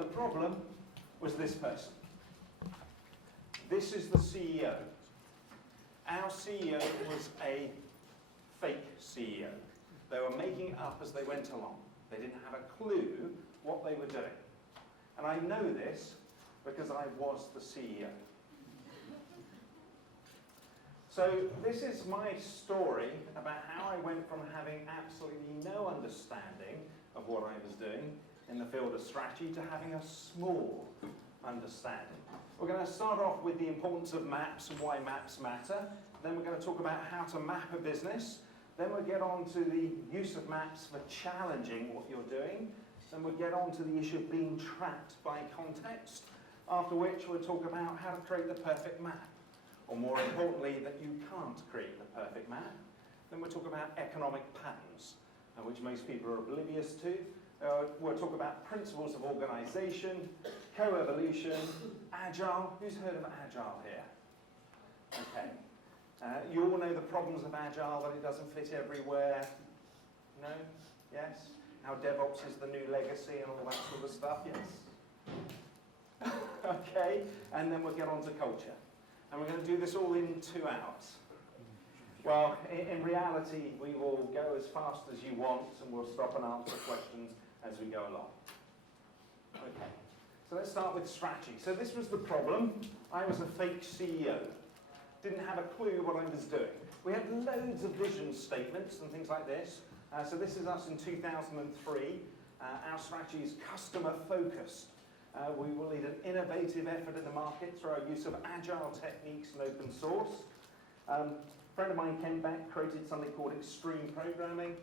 And the problem was this person. This is the CEO. Our CEO was a fake CEO. They were making it up as they went along. They didn't have a clue what they were doing. And I know this because I was the CEO. So this is my story about how I went from having absolutely no understanding of what I was doing in the field of strategy to having a small understanding. We're going to start off with the importance of maps and why maps matter. Then we're going to talk about how to map a business. Then we'll get on to the use of maps for challenging what you're doing. Then we'll get on to the issue of being trapped by context. After which we'll talk about how to create the perfect map. Or more importantly, that you can't create the perfect map. Then we'll talk about economic patterns, which most people are oblivious to. We'll talk about principles of organization, co-evolution, agile. Who's heard of agile here? Okay. You all know the problems of agile, that it doesn't fit everywhere. No? Yes? How DevOps is the new legacy and all that sort of stuff? Yes? Okay. And then we'll get on to culture. And we're going to do this all in 2 hours. Well, in reality, we will go as fast as you want, and we'll stop and answer questions as we go along. Okay, so let's start with strategy. So this was the problem. I was a fake CEO. Didn't have a clue what I was doing. We had loads of vision statements and things like this. So this is us in 2003. Our strategy is customer focused. We will lead an innovative effort in the market through our use of agile techniques and open source. A friend of mine, Ken Beck, created something called extreme programming.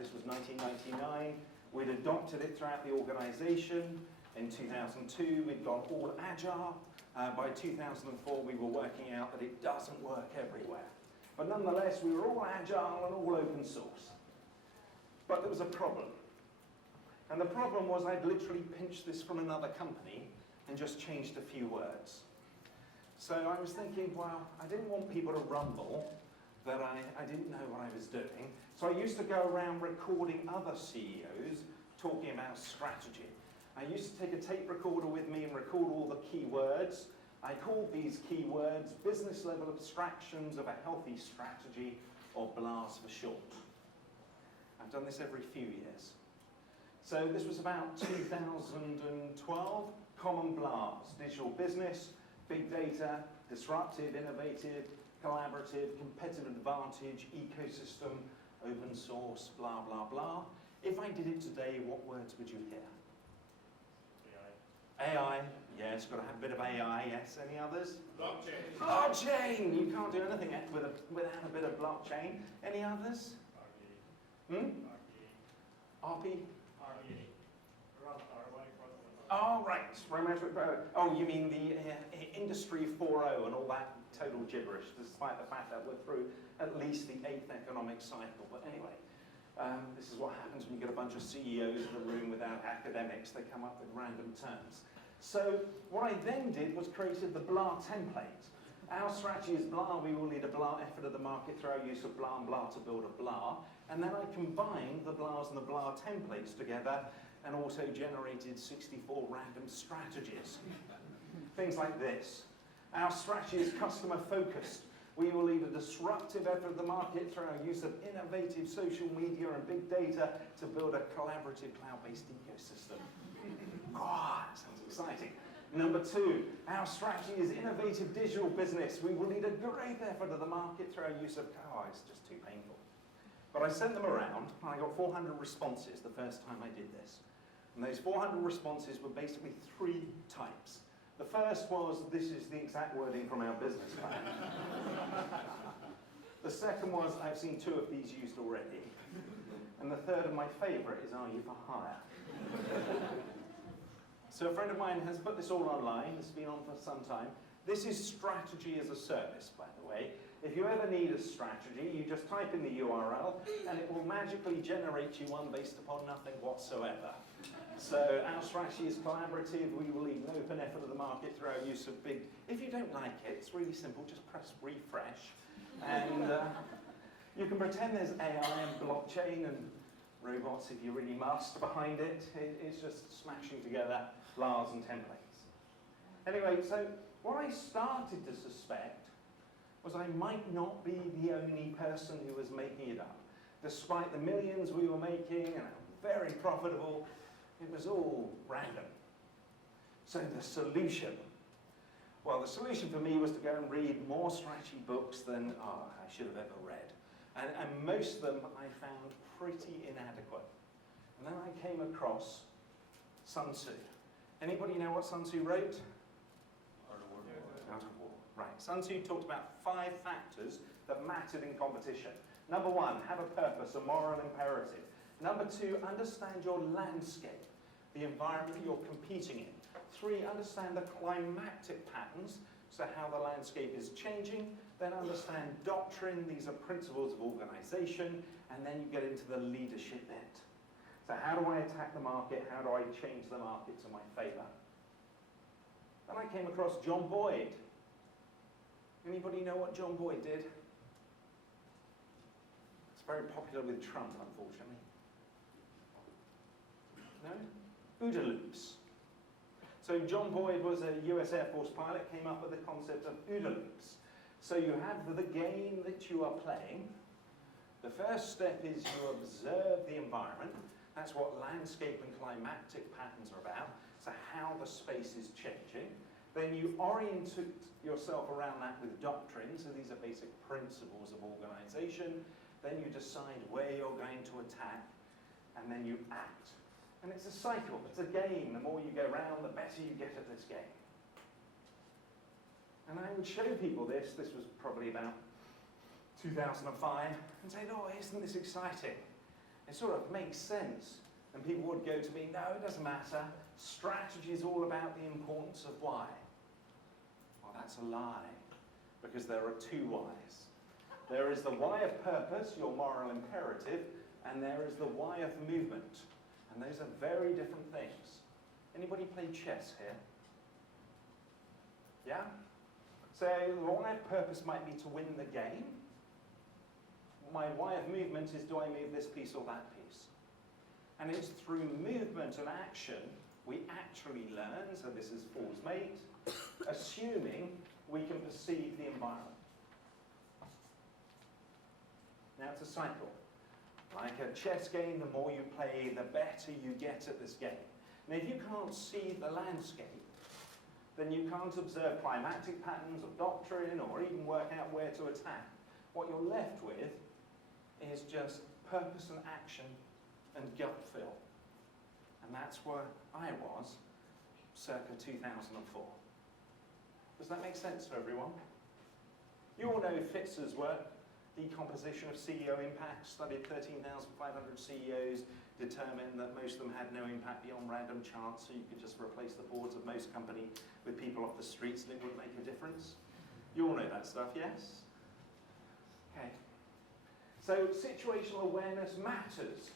This was 1999. We'd adopted it throughout the organization. In 2002, we'd gone all agile. By 2004, we were working out that it doesn't work everywhere. But nonetheless, we were all agile and all open source. But there was a problem. And the problem was I'd literally pinched this from another company and just changed a few words. So I was thinking, well, I didn't want people to rumble that I didn't know what I was doing. So I used to go around recording other CEOs talking about strategy. I used to take a tape recorder with me and record all the key words. I called these key words business level abstractions of a healthy strategy, or BLAS for short. I've done this every few years. So this was about 2012, common BLAS, digital business, big data, disruptive, innovative, collaborative, competitive advantage, ecosystem, open source, blah, blah, blah. If I did it today, what words would you hear? AI, yes, got to have a bit of AI, yes. Any others? Blockchain. Blockchain! You can't do anything without a bit of blockchain. Any others? RPA. RP? Oh, right. Oh, you mean the Industry 4.0 and all that total gibberish, despite the fact that we're through at least the 8th economic cycle. But anyway, this is what happens when you get a bunch of CEOs in a room without academics. They come up with random terms. So what I then did was created the BLA template. Our strategy is BLA. We will lead a BLA effort of the market through our use of BLA and BLA to build a BLA. And then I combined the BLAs and the BLA templates together and also generated 64 random strategies. Things like this. Our strategy is customer focused. We will lead a disruptive effort of the market through our use of innovative social media and big data to build a collaborative cloud-based ecosystem. God, sounds exciting. Number 2, our strategy is innovative digital business. We will lead a great effort of the market through our use of, it's just too painful. But I sent them around, and I got 400 responses the first time I did this. And those 400 responses were basically 3 types. The first was, this is the exact wording from our business plan. The second was, I've seen 2 of these used already. And the third, and my favorite, is, are you for hire? So a friend of mine has put this all online. It's been on for some time. This is strategy as a service, by the way. If you ever need a strategy, you just type in the URL, and it will magically generate you one based upon nothing whatsoever. So our strategy is collaborative. We will lead an open effort of the market through our use of big... If you don't like it, it's really simple. Just press refresh. And you can pretend there's AI and blockchain and robots if you really must behind it. It's just smashing together LARs and templates. Anyway, so what I started to suspect was I might not be the only person who was making it up. Despite the millions we were making, and very profitable, it was all random. So the solution, well, the solution for me was to go and read more strategy books than I should have ever read. And most of them I found pretty inadequate. And then I came across Sun Tzu. Anybody know what Sun Tzu wrote? Art of War. Right. Sun Tzu talked about 5 factors that mattered in competition. Number 1, have a purpose, a moral imperative. Number 2, understand your landscape, the environment you're competing in. 3, understand the climactic patterns, so how the landscape is changing. Then understand doctrine, these are principles of organization, and then you get into the leadership bit. So how do I attack the market? How do I change the market to my favor? Then I came across John Boyd. Anybody know what John Boyd did? It's very popular with Trump, unfortunately. No? OODA loops. So John Boyd was a US Air Force pilot, came up with the concept of OODA loops. So you have the game that you are playing. The first step is you observe the environment. That's what landscape and climactic patterns are about. So how the space is changing. Then you orient yourself around that with doctrine. So these are basic principles of organization. Then you decide where you're going to attack, and then you act. And it's a cycle, it's a game. The more you go around, the better you get at this game. And I would show people this was probably about 2005, and say, oh, isn't this exciting? It sort of makes sense. And people would go to me, no, it doesn't matter. Strategy is all about the importance of why. Well, that's a lie, because there are 2 whys. There is the why of purpose, your moral imperative, and there is the why of movement. And those are very different things. Anybody play chess here? Yeah? So the why of purpose might be to win the game. My why of movement is, do I move this piece or that piece? And it's through movement and action we actually learn, so this is Fool's Mate, assuming we can perceive the environment. Now it's a cycle. Like a chess game, the more you play, the better you get at this game. And if you can't see the landscape, then you can't observe climactic patterns of doctrine or even work out where to attack. What you're left with is just purpose and action and gut feel. And that's where I was circa 2004. Does that make sense to everyone? You all know Fitz's work, decomposition of CEO impact, studied 13,500 CEOs, determined that most of them had no impact beyond random chance, so you could just replace the boards of most company with people off the streets and it wouldn't make a difference. You all know that stuff, yes? Okay. So situational awareness matters.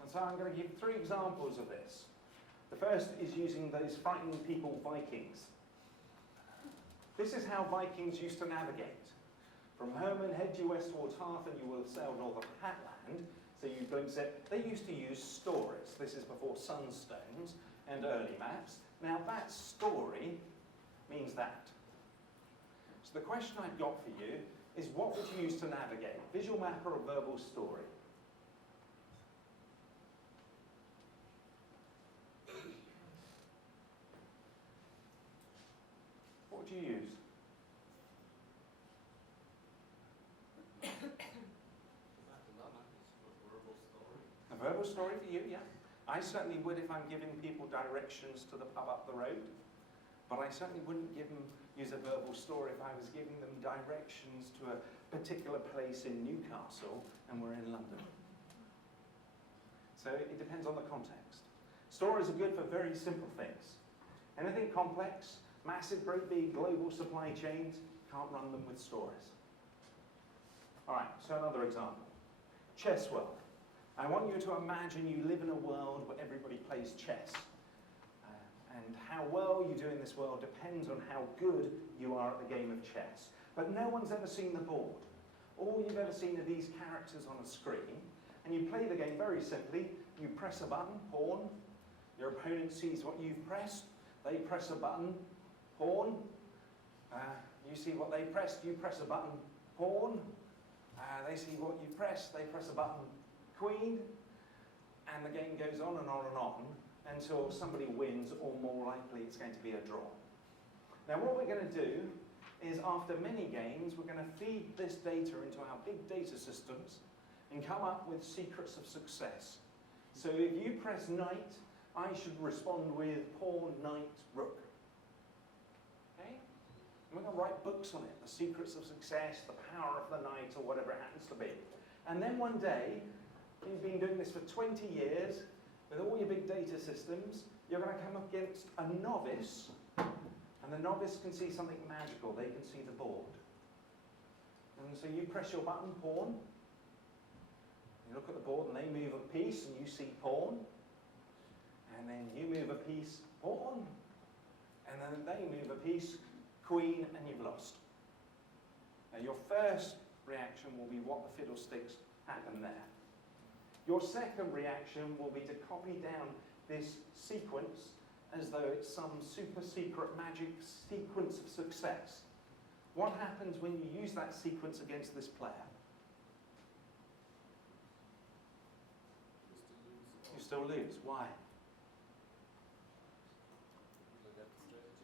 And so I'm going to give 3 examples of this. The first is using those frightening people Vikings. This is how Vikings used to navigate. From Herman, head due west towards Half, and you will sail north of Hatland. So you glimpse it. They used to use stories. This is before sunstones and early maps. Now that story means that. So the question I've got for you is, what would you use to navigate? Visual map or a verbal story? What would you use? A verbal story for you, yeah. I certainly would if I'm giving people directions to the pub up the road, but I certainly wouldn't use a verbal story if I was giving them directions to a particular place in Newcastle and we're in London. So it depends on the context. Stories are good for very simple things. Anything complex, massive, great big global supply chains, can't run them with stories. All right, so another example. Chess world. I want you to imagine you live in a world where everybody plays chess. And how well you do in this world depends on how good you are at the game of chess. But no one's ever seen the board. All you've ever seen are these characters on a screen. And you play the game very simply. You press a button, pawn. Your opponent sees what you've pressed. They press a button, pawn. You see what they pressed. You press a button, pawn. They see what you pressed. They press a button, queen. And the game goes on and on and on until somebody wins, or more likely it's going to be a draw. Now what we're going to do is, after many games, we're going to feed this data into our big data systems and come up with secrets of success. So if you press knight, I should respond with pawn, knight, rook. Okay? And we're going to write books on it, the secrets of success, the power of the knight, or whatever it happens to be. And then one day, you've been doing this for 20 years, with all your big data systems, you're going to come up against a novice, and the novice can see something magical. They can see the board. And so you press your button, pawn. You look at the board and they move a piece and you see pawn. And then you move a piece, pawn. And then they move a piece, queen, and you've lost. Now your first reaction will be, what the fiddlesticks happened there? Your second reaction will be to copy down this sequence as though it's some super secret magic sequence of success. What happens when you use that sequence against this player? You still lose. Why?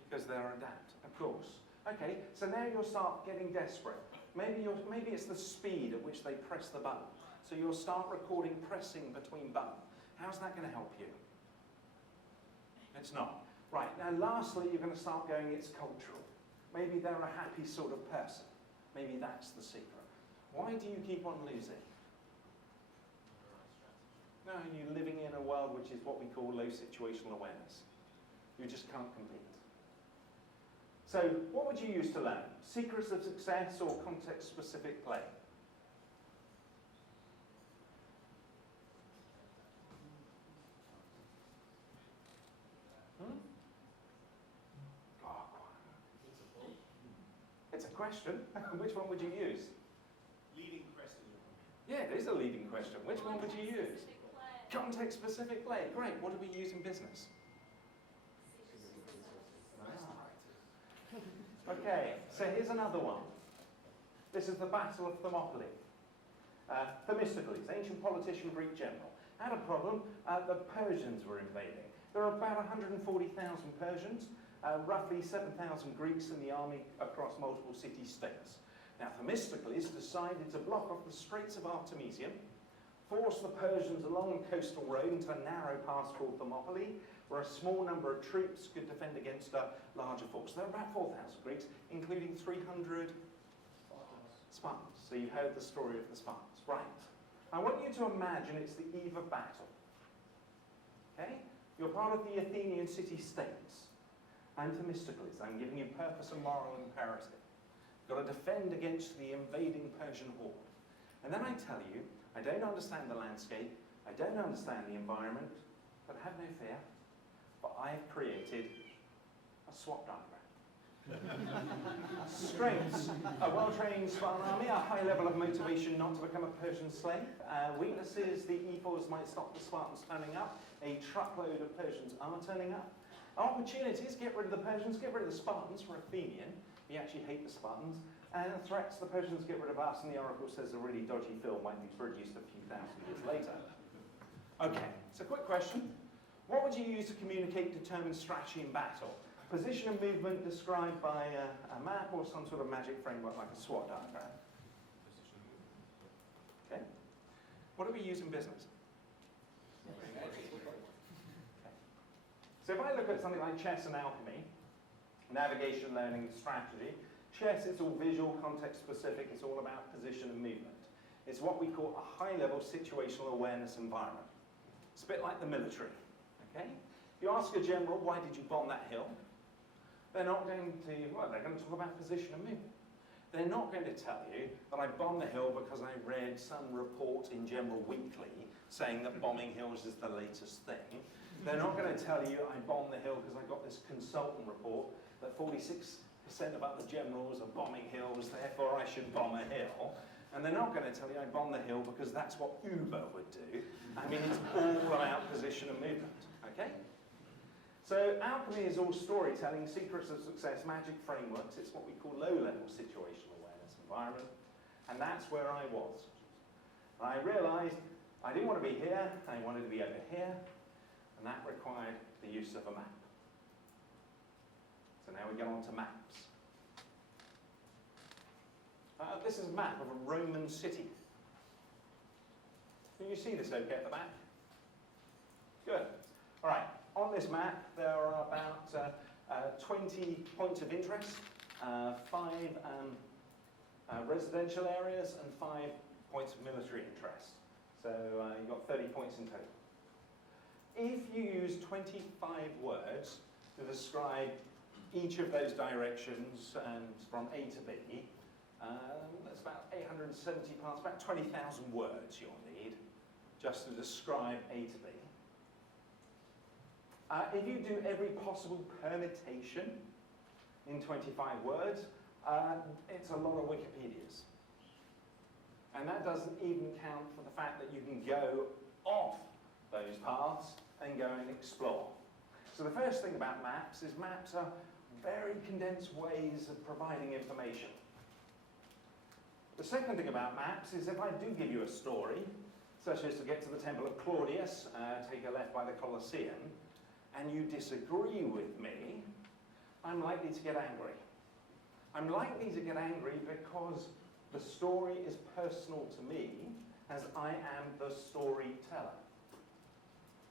Because they're adapt, of course. Okay, so now you'll start getting desperate. Maybe it's the speed at which they press the button. So you'll start recording pressing between buttons. How's that going to help you? It's not. Right, now lastly, you're going to start going, it's cultural. Maybe they're a happy sort of person. Maybe that's the secret. Why do you keep on losing? No, you're living in a world which is what we call low situational awareness. You just can't compete. So what would you use to learn? Secrets of success or context-specific play? It's a question. Which one would you use? Leading question. Yeah, it is a leading question. Which one would you use? Context-specific play. Great. What do we use in business? Okay, so here's another one. This is the Battle of Thermopylae. Themistocles, ancient politician, Greek general, had a problem. The Persians were invading. There are about 140,000 Persians, roughly 7,000 Greeks in the army across multiple city-states. Now, Themistocles decided to block off the Straits of Artemisium, force the Persians along the coastal road into a narrow pass called Thermopylae, where a small number of troops could defend against a larger force. There were about 4,000 Greeks, including 300 Spartans. So you've heard the story of the Spartans. Right. I want you to imagine it's the eve of battle. Okay? You're part of the Athenian city-states. I'm Themistocles. I'm giving you purpose and moral imperative. You've got to defend against the invading Persian horde. And then I tell you, I don't understand the landscape, I don't understand the environment, but have no fear, but I've created a SWOT diagram. Strengths: a well-trained Spartan army, a high level of motivation not to become a Persian slave. Weaknesses: the ephors might stop the Spartans turning up. A truckload of Persians are turning up. Opportunities: get rid of the Persians, get rid of the Spartans. For Athenian, we actually hate the Spartans. And threats: the Persians get rid of us, and the oracle says a really dodgy film might be produced a few thousand years later. Okay, so quick question. What would you use to communicate determined strategy in battle? Position and movement described by a map or some sort of magic framework like a SWOT diagram. Okay. What do we use in business? Okay. So if I look at something like chess and alchemy, navigation, learning, strategy, chess, it's all visual, context specific, it's all about position and movement. It's what we call a high-level situational awareness environment. It's a bit like the military. Okay? If you ask a general, why did you bomb that hill? They're not going to, well, they're going to talk about position and movement. They're not going to tell you that I bombed the hill because I read some report in General Weekly saying that bombing hills is the latest thing. They're not going to tell you I bombed the hill because I got this consultant report that 46% of other generals are bombing hills, therefore I should bomb a hill. And they're not going to tell you I'm on the hill because that's what Uber would do. I mean, it's all about position and movement, okay? So alchemy is all storytelling, secrets of success, magic frameworks. It's what we call low-level situational awareness environment. And that's where I was. And I realized I didn't want to be here, I wanted to be over here, and that required the use of a map. So now we get on to maps. This is a map of a Roman city. Can you see this okay at the back? Good. All right, on this map there are about 20 points of interest, 5 residential areas and 5 points of military interest. So you've got 30 points in total. If you use 25 words to describe each of those directions and from A to B, that's about 870 parts, about 20,000 words you'll need just to describe A to B. If you do every possible permutation in 25 words, it's a lot of Wikipedias. And that doesn't even count for the fact that you can go off those paths and go and explore. So the first thing about maps is maps are very condensed ways of providing information. The second thing about maps is if I do give you a story, such as to get to the Temple of Claudius, take a left by the Colosseum, and you disagree with me, I'm likely to get angry. I'm likely to get angry because the story is personal to me, as I am the storyteller.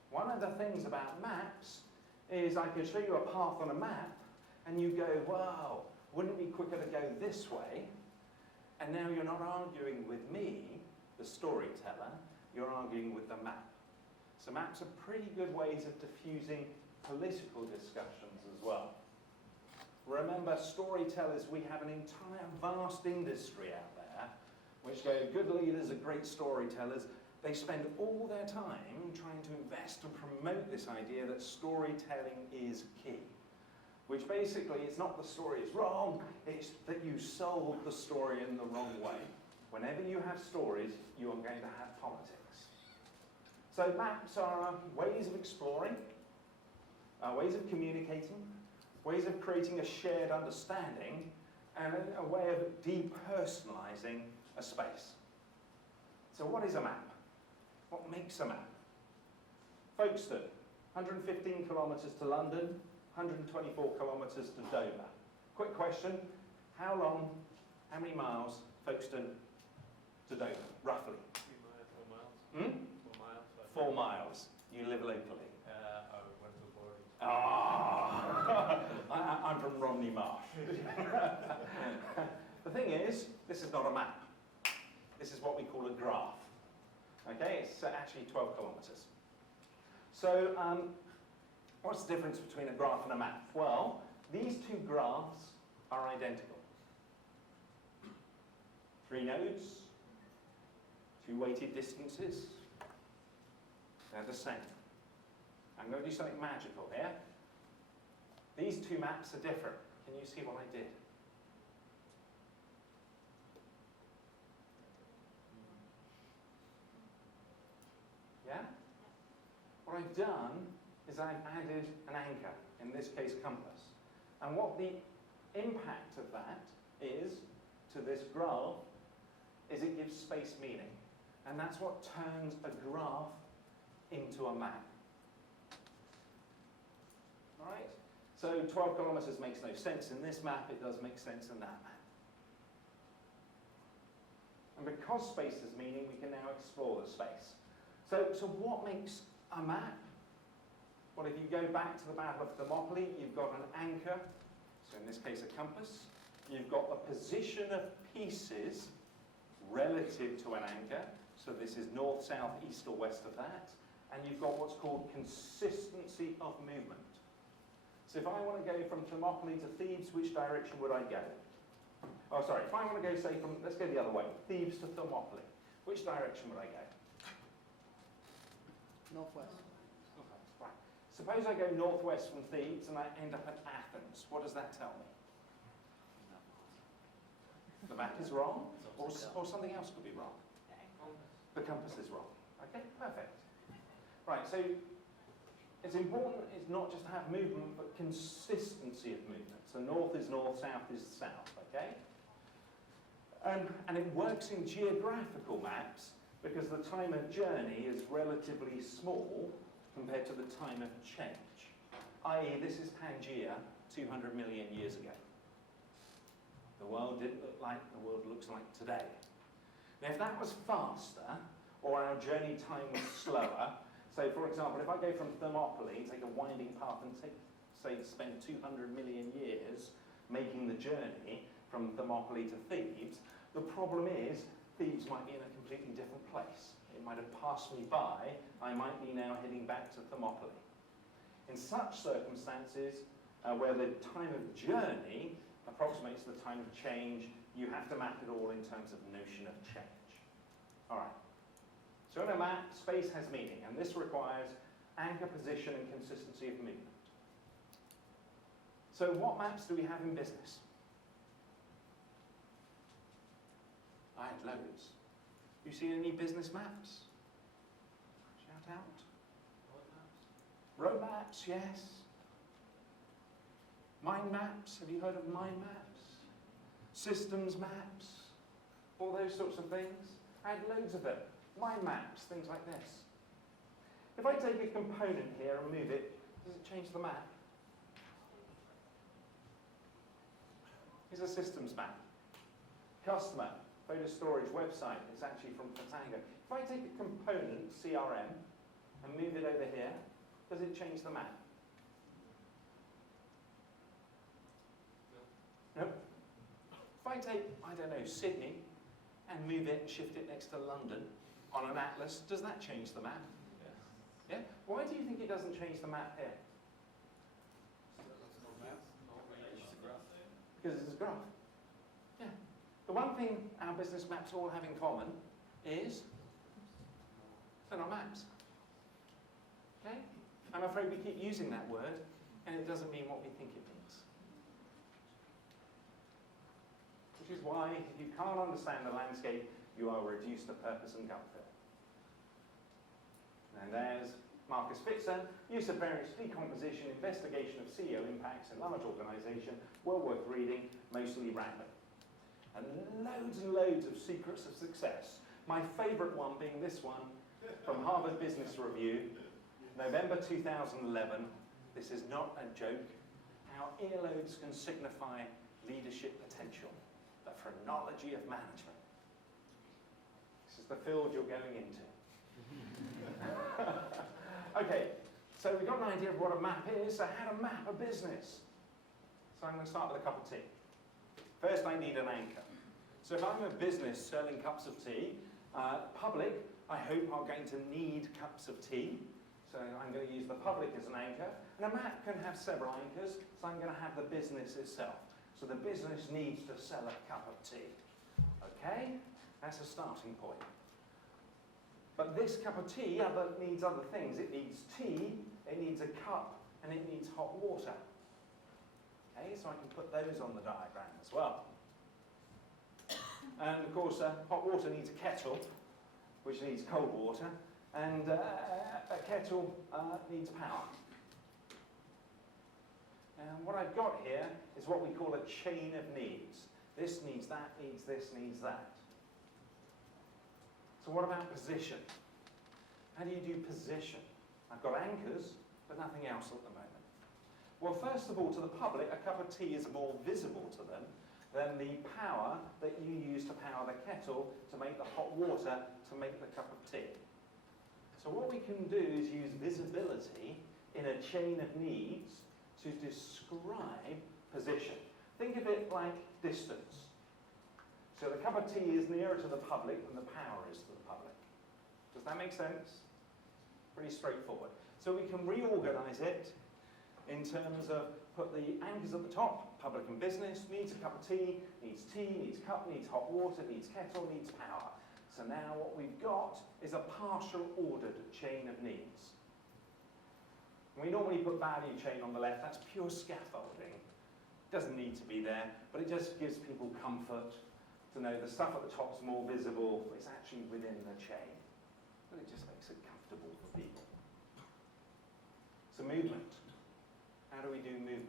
One of the things about maps is I can show you a path on a map, and you go, wow, wouldn't it be quicker to go this way? And now you're not arguing with me, the storyteller, you're arguing with the map. So maps are pretty good ways of diffusing political discussions as well. Remember, storytellers, we have an entire vast industry out there which go, good leaders are great storytellers. They spend all their time trying to invest and promote this idea that storytelling is key. Which basically, it's not the story is wrong, it's that you sold the story in the wrong way. Whenever you have stories, you are going to have politics. So maps are ways of exploring, ways of communicating, ways of creating a shared understanding, and a way of depersonalizing a space. So what is a map? What makes a map? Folkestone, 115 kilometres to London, 124 kilometres to Dover. Quick question, how long, how many miles, Folkestone to Dover, roughly? 4 miles. 4 miles. You live locally. I went to boarding. Ah, I'm from Romney Marsh. The thing is, this is not a map. This is what we call a graph. Okay, it's actually 12 kilometres. So, what's the difference between a graph and a map? Well, these two graphs are identical. 3 nodes, 2 weighted distances, they're the same. I'm going to do something magical here. These 2 maps are different. Can you see what I did? Yeah? What I've done is I've added an anchor, in this case compass. And what the impact of that is to this graph is it gives space meaning. And that's what turns a graph into a map. All right? So 12 kilometres makes no sense in this map, it does make sense in that map. And because space has meaning, we can now explore the space. So what makes a map? Well, if you go back to the Battle of Thermopylae, you've got an anchor, so in this case a compass. You've got the position of pieces relative to an anchor, so this is north, south, east or west of that. And you've got what's called consistency of movement. So if I want to go from Thermopylae to Thebes, which direction would I go? Oh, sorry, if I want to go, say, from, let's go the other way, Thebes to Thermopylae, which direction would I go? Northwest. Right. Suppose I go northwest from Thebes and I end up at Athens. What does that tell me? The map is wrong, or something else could be wrong. The compass is wrong. Okay, perfect. Right, so it's important is not just to have movement, but consistency of movement. So north is north, south is south, okay? And it works in geographical maps because the time of journey is relatively small compared to the time of change. I.e., this is Pangaea 200 million years ago. The world didn't look like the world looks like today. Now, if that was faster, or our journey time was slower, so for example, if I go from Thermopylae, take a winding path and spend 200 million years making the journey from Thermopylae to Thebes, the problem is Thebes might be in a completely different place. It might have passed me by, I might be now heading back to Thermopylae. In such circumstances, where the time of journey approximates the time of change, you have to map it all in terms of notion of change. All right. So in a map, space has meaning, and this requires anchor position and consistency of movement. So what maps do we have in business? I had loads. You seen any business maps? Shout out. Road maps, yes. Mind maps, have you heard of mind maps? Systems maps, all those sorts of things. I had loads of them. Mind maps, things like this. If I take a component here and move it, does it change the map? Here's a systems map. Customer, photo storage website, it's actually from Katanga. If I take a component, CRM, and move it over here, does it change the map? No. If I take, I don't know, Sydney, and move it and shift it next to London on an atlas, does that change the map? Yeah. Yeah? Why do you think it doesn't change the map here? Because it's a graph. Yeah. The one thing our business maps all have in common is they're not maps. Okay? I'm afraid we keep using that word, and it doesn't mean what we think it means. Which is why, if you can't understand the landscape, you are reduced to purpose and comfort. And there's Marcus Spitzer, use of variance decomposition, investigation of CEO impacts in large organisation, well worth reading, mostly random. And loads of secrets of success. My favourite one being this one from Harvard Business Review, November 2011. This is not a joke. How earlobes can signify leadership potential. The phrenology of management. This is the field you're going into. Okay, so we've got an idea of what a map is, so how to map a business. So I'm going to start with a cup of tea. First, I need an anchor. So if I'm a business selling cups of tea, public, I hope, are going to need cups of tea. So I'm going to use the public as an anchor. And a map can have several anchors, so I'm going to have the business itself. So the business needs to sell a cup of tea. Okay? That's a starting point. But this cup of tea needs other things. It needs tea, it needs a cup, and it needs hot water. Okay, so I can put those on the diagram as well. And of course, hot water needs a kettle, which needs cold water, and a kettle needs power. And what I've got here is what we call a chain of needs. This needs that, needs this, needs that. So what about position? How do you do position? I've got anchors, but nothing else at the moment. Well, first of all, to the public, a cup of tea is more visible to them than the power that you use to power the kettle to make the hot water to make the cup of tea. So what we can do is use visibility in a chain of needs to describe position. Think of it like distance. So the cup of tea is nearer to the public than the power is to the public. Does that make sense? Pretty straightforward. So we can reorganize it in terms of put the anchors at the top, public and business, needs a cup of tea, needs cup, needs hot water, needs kettle, needs power. So now what we've got is a partial ordered chain of needs. We normally put value chain on the left, that's pure scaffolding. Doesn't need to be there, but it just gives people comfort to know the stuff at the top's more visible, it's actually within the chain. But it just makes it comfortable for people. So movement. How do we do movement?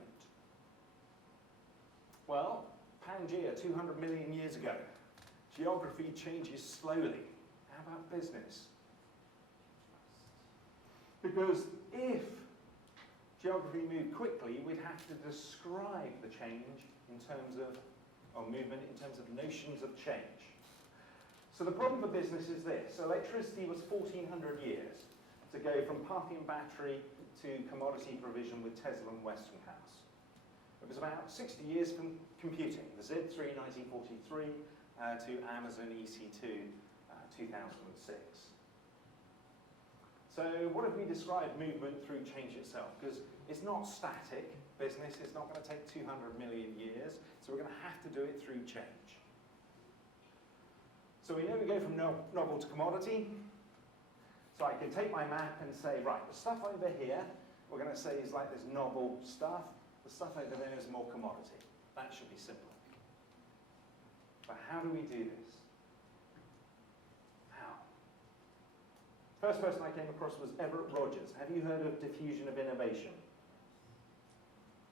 Well, Pangea, 200 million years ago. Geography changes slowly. How about business? Because if geography moved quickly, we'd have to describe the change in terms of, or movement in terms of notions of change. So the problem for business is this. Electricity was 1400 years to go from Parthian battery to commodity provision with Tesla and Westinghouse. It was about 60 years from computing, the Z3 1943 to Amazon EC2 2006. So what if we describe movement through change itself? Because it's not static business, it's not going to take 200 million years, so we're going to have to do it through change. So we know we go from novel to commodity. So I can take my map and say, right, the stuff over here, we're going to say is like this novel stuff. The stuff over there is more commodity. That should be simple. But how do we do this? How? First person I came across was Everett Rogers. Have you heard of diffusion of innovation?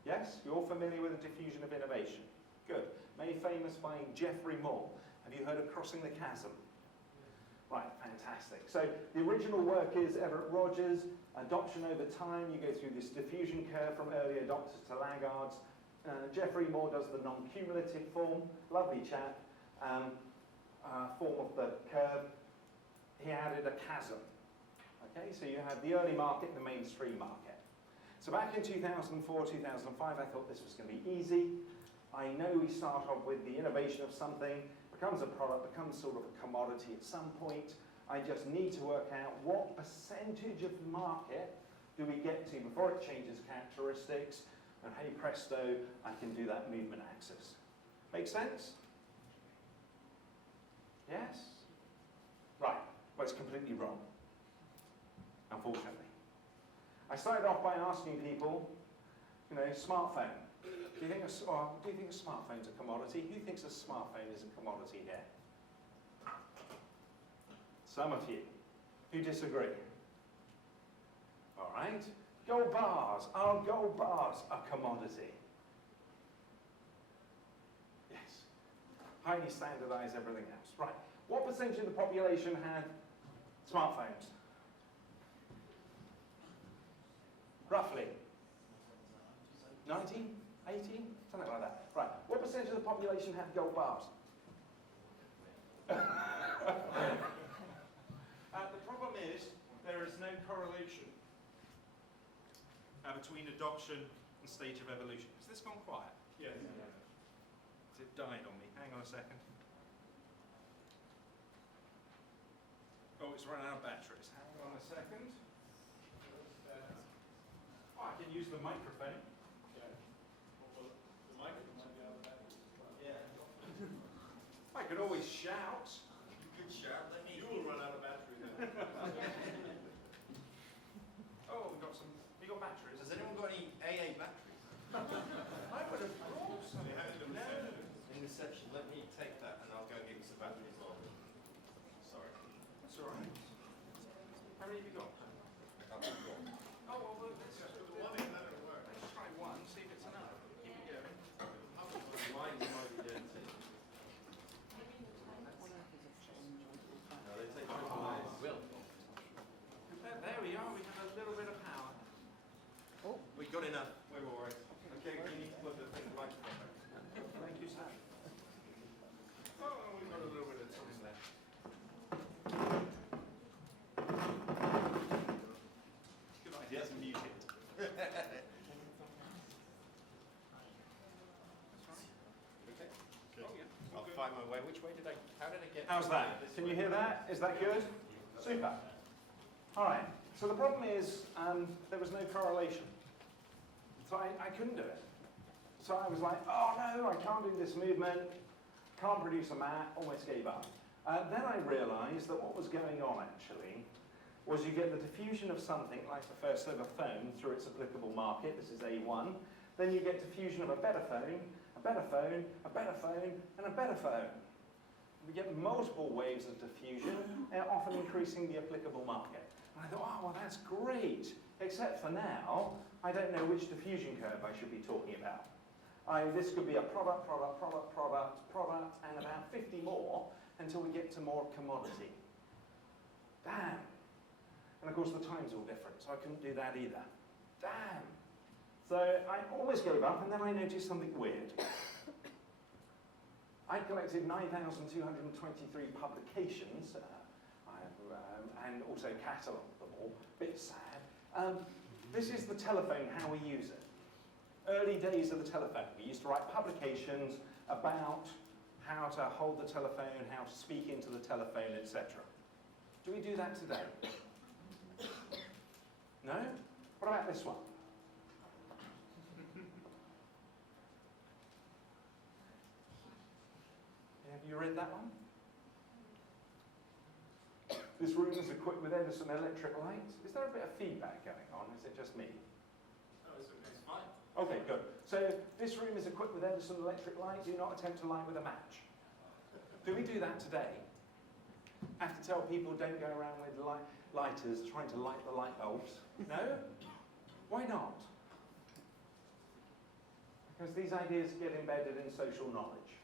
Yes? You're all familiar with the diffusion of innovation? Good. Made famous by Geoffrey Moore. Have you heard of crossing the chasm? Right, fantastic. So the original work is Everett Rogers, adoption over time. You go through this diffusion curve from early adopters to laggards. Geoffrey Moore does the non-cumulative form, lovely chap, form of the curve. He added a chasm. Okay, so you have the early market and the mainstream market. So back in 2004, 2005, I thought this was going to be easy. I know we start off with the innovation of something, becomes a product, becomes sort of a commodity at some point. I just need to work out what percentage of the market do we get to before it changes characteristics, and hey presto, I can do that movement axis. Make sense? Yes? Right, well it's completely wrong, unfortunately. I started off by asking people, you know, smartphone. Do you think a smartphone's a commodity? Who thinks a smartphone is a commodity here? Some of you. Who disagree? All right. Gold bars. Are gold bars a commodity? Yes. Highly standardized everything else. Right. What percentage of the population had smartphones? Roughly. 90? 80? Something like that. Right. What percentage of the population have gold bars? The problem is there is no correlation between adoption and stage of evolution. Has this gone quiet? Yes. It died on me. Hang on a second. Oh, it's run out of batteries. Hang on a second. Oh, I can use the microphone. I could always shout. You could shout. You will run out of battery then. Oh, we've got some. We got batteries. Has anyone got any AA batteries? I would have brought some. No. In reception, let me take that and I'll go give you some batteries on. Sorry. That's all right. How many have you got? I've got one. Oh, well, let's just One is better than work. let's try one, see if it's enough. Keep it going. Mine might be dirty. No, they take 20 minutes. Will. There we are. We have a little bit of power. We got enough. We're all right. Okay, you need to put the thing right on there. Thank you, sir. Oh, we've got a little bit of time left. Good idea to mute it. Okay. Oh, yeah. I'll find my way. Which way did I? How did I get? How's that? Can you hear that? Is that good? Super. All right. So the problem is there was no correlation. So I couldn't do it. So I was like, oh no, I can't do this movement, can't produce a map, almost gave up. Then I realized that what was going on actually was you get the diffusion of something like the first ever phone through its applicable market, this is A1, then you get diffusion of a better phone, a better phone, a better phone, and a better phone. We get multiple waves of diffusion, often increasing the applicable market. And I thought, oh, well, that's great. Except for now, I don't know which diffusion curve I should be talking about. This could be a product, and about 50 more until we get to more commodity. Damn. And of course, the time's all different, so I couldn't do that either. Damn. So I almost gave up, and then I noticed something weird. I collected 9,223 publications, and also catalogued them all. Bit sad. This is the telephone, how we use it. Early days of the telephone. We used to write publications about how to hold the telephone, how to speak into the telephone, etc. Do we do that today? No? What about this one? Have you read that one? This room is equipped with Edison electric lights. Is there a bit of feedback going on? Is it just me? No, it's fine. Okay, good. So this room is equipped with Edison electric light. Do not attempt to light with a match. Do we do that today? Have to tell people don't go around with lighters trying to light the light bulbs? No? Why not? Because these ideas get embedded in social knowledge.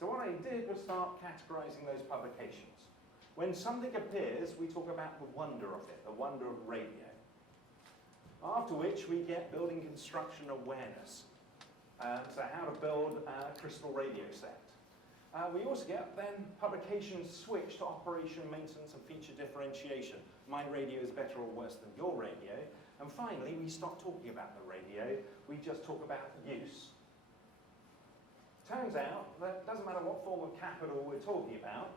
So what I did was start categorizing those publications. When something appears, we talk about the wonder of it, the wonder of radio. After which we get building construction awareness. So how to build a crystal radio set. We also get then publications switch to operation, maintenance and feature differentiation. My radio is better or worse than your radio. And finally, we stop talking about the radio, we just talk about use. Turns out that it doesn't matter what form of capital we're talking about,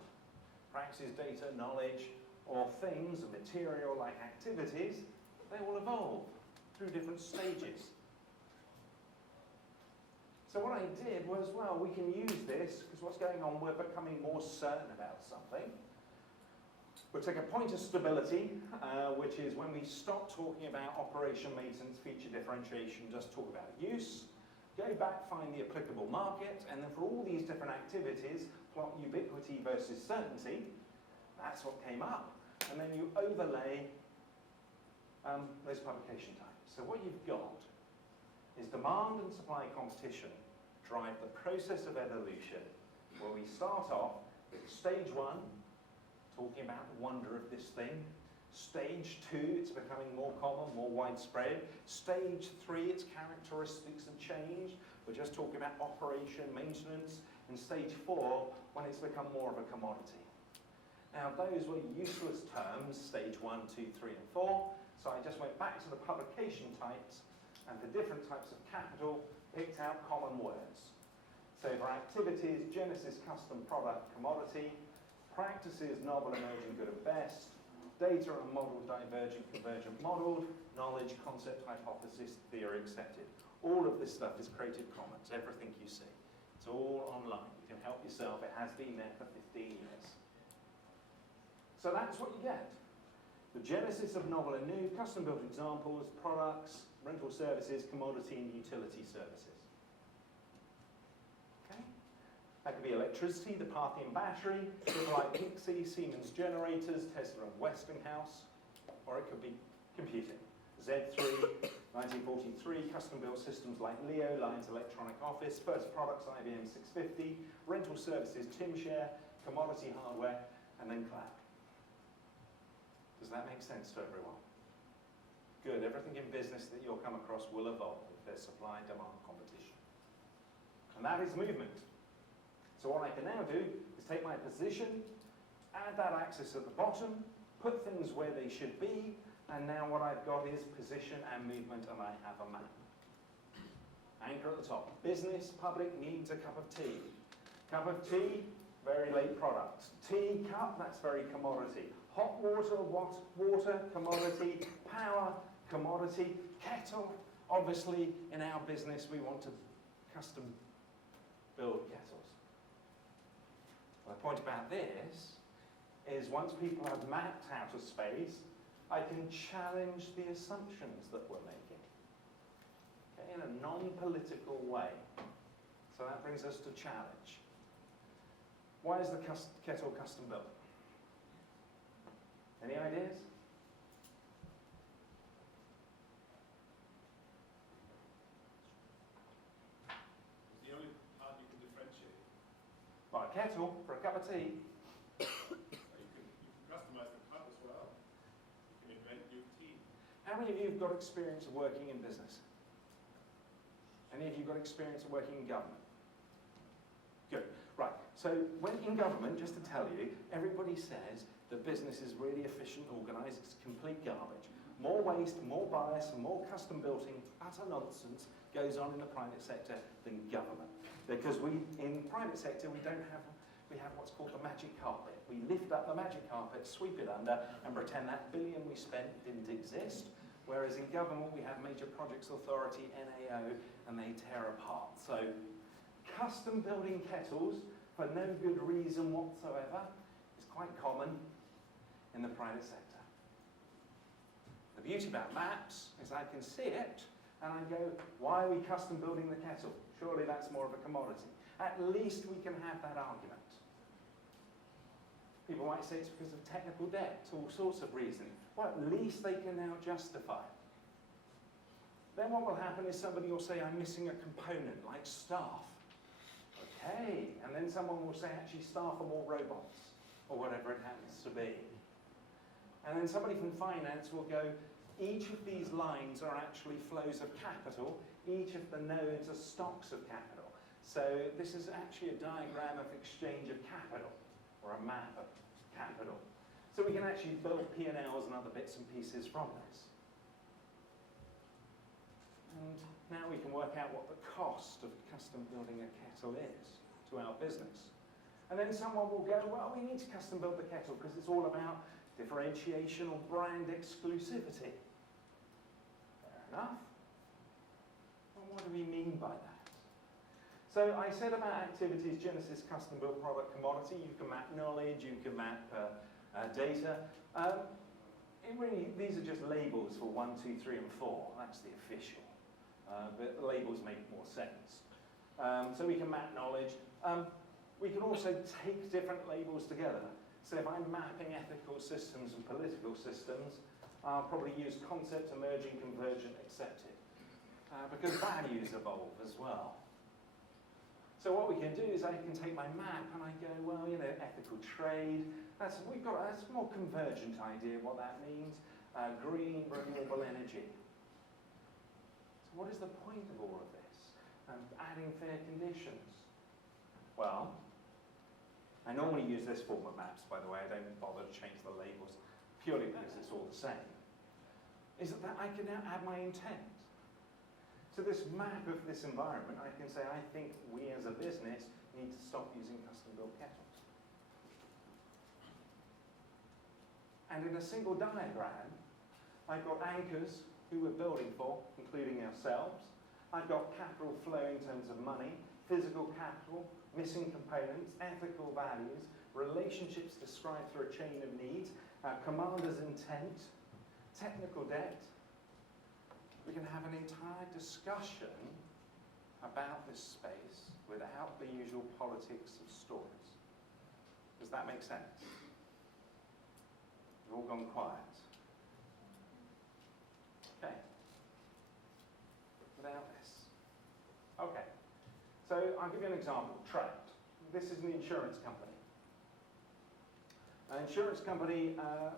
practices, data, knowledge, or things, material like activities, they will evolve through different stages. So what I did was, well, we can use this, because what's going on, we're becoming more certain about something. We'll take a point of stability, which is when we stop talking about operation, maintenance, feature differentiation, just talk about use. Go back, find the applicable market, and then for all these different activities, plot ubiquity versus certainty. That's what came up. And then you overlay those publication types. So what you've got is demand and supply competition drive the process of evolution, where we start off with stage 1, talking about the wonder of this thing. Stage 2, it's becoming more common, more widespread. Stage 3, its characteristics have changed. We're just talking about operation, maintenance. And stage 4, when it's become more of a commodity. Now, those were useless terms, stage 1, 2, 3, and 4. So I just went back to the publication types, and for different types of capital, picked out common words. So for activities, genesis, custom, product, commodity. Practices, novel, emerging, good, and best. Data and model, divergent, convergent, modeled. Knowledge, concept, hypothesis, theory, accepted. All of this stuff is Creative Commons, everything you see. It's all online. You can help yourself. It has been there for 15 years. So that's what you get. The genesis of novel and new, custom-built examples, products, rental services, commodity and utility services. Okay? That could be electricity, the Parthian battery, people like Pixie, Siemens generators, Tesla and Westinghouse, or it could be computing. Z3, 1943, custom-built systems like Leo, Lions Electronic Office, first products IBM 650, rental services TimShare, commodity hardware, and then cloud. Does that make sense to everyone? Good, everything in business that you'll come across will evolve if there's supply and demand competition. And that is movement. So what I can now do is take my position, add that axis at the bottom, put things where they should be, and now what I've got is position and movement, and I have a map. Anchor at the top. Business, public needs a cup of tea. Cup of tea, very late product. Tea cup, that's very commodity. Hot water, water, commodity. Power, commodity. Kettle, obviously in our business we want to custom build kettles. The point about this is once people have mapped out a space, I can challenge the assumptions that we're making, okay, in a non-political way. So that brings us to challenge. Why is the kettle custom built? Any ideas? It's the only part you can differentiate. Well, a kettle for a cup of tea. You can customize the cup as well. You can invent new tea. How many of you have got experience of working in business? Any of you got experience of working in government? Good. Right. So when in government, just to tell you, everybody says the business is really efficient, organised, it's complete garbage. More waste, more bias, and more custom building, utter nonsense goes on in the private sector than government. Because in the private sector, we have what's called the magic carpet. We lift up the magic carpet, sweep it under, and pretend that billion we spent didn't exist. Whereas in government, we have Major Projects Authority, NAO, and they tear apart. So custom building kettles for no good reason whatsoever is quite common in the private sector. The beauty about maps is I can see it and I go, why are we custom building the kettle? Surely that's more of a commodity. At least we can have that argument. People might say it's because of technical debt, all sorts of reasons. Well, at least they can now justify it. Then what will happen is somebody will say, I'm missing a component, like staff. Okay, and then someone will say, actually, staff are more robots, or whatever it happens to be. And then somebody from finance will go, each of these lines are actually flows of capital, each of the nodes are stocks of capital. So this is actually a diagram of exchange of capital, or a map of capital. So we can actually build P&Ls and other bits and pieces from this. And now we can work out what the cost of custom building a kettle is to our business. And then someone will go, well, we need to custom build the kettle because it's all about differentiation or brand exclusivity. Fair enough. Well, what do we mean by that? So I said about activities, Genesis custom built product commodity, you can map knowledge, you can map data. These are just labels for 1, 2, 3, and 4. That's the official. But the labels make more sense. So we can map knowledge. We can also take different labels together. So if I'm mapping ethical systems and political systems, I'll probably use concept, emerging, convergent, accepted. Because values evolve as well. So what we can do is I can take my map and I go, well, you know, ethical trade, that's a more convergent idea what that means. Green, renewable energy. So what is the point of all of this? Adding fair conditions. Well, I normally use this form of maps, by the way. I don't bother to change the labels, purely because it's all the same. Is that I can now add my intent. To this map of this environment, I can say, I think we as a business need to stop using custom-built kettles. And in a single diagram, I've got anchors who we're building for, including ourselves. I've got capital flow in terms of money, physical capital, missing components, ethical values, relationships described through a chain of needs, commander's intent, technical debt. We can have an entire discussion about this space without the usual politics of stories. Does that make sense? You've all gone quiet. Okay. Without this. Okay. So I'll give you an example. Trapped. This is an insurance company. An insurance company,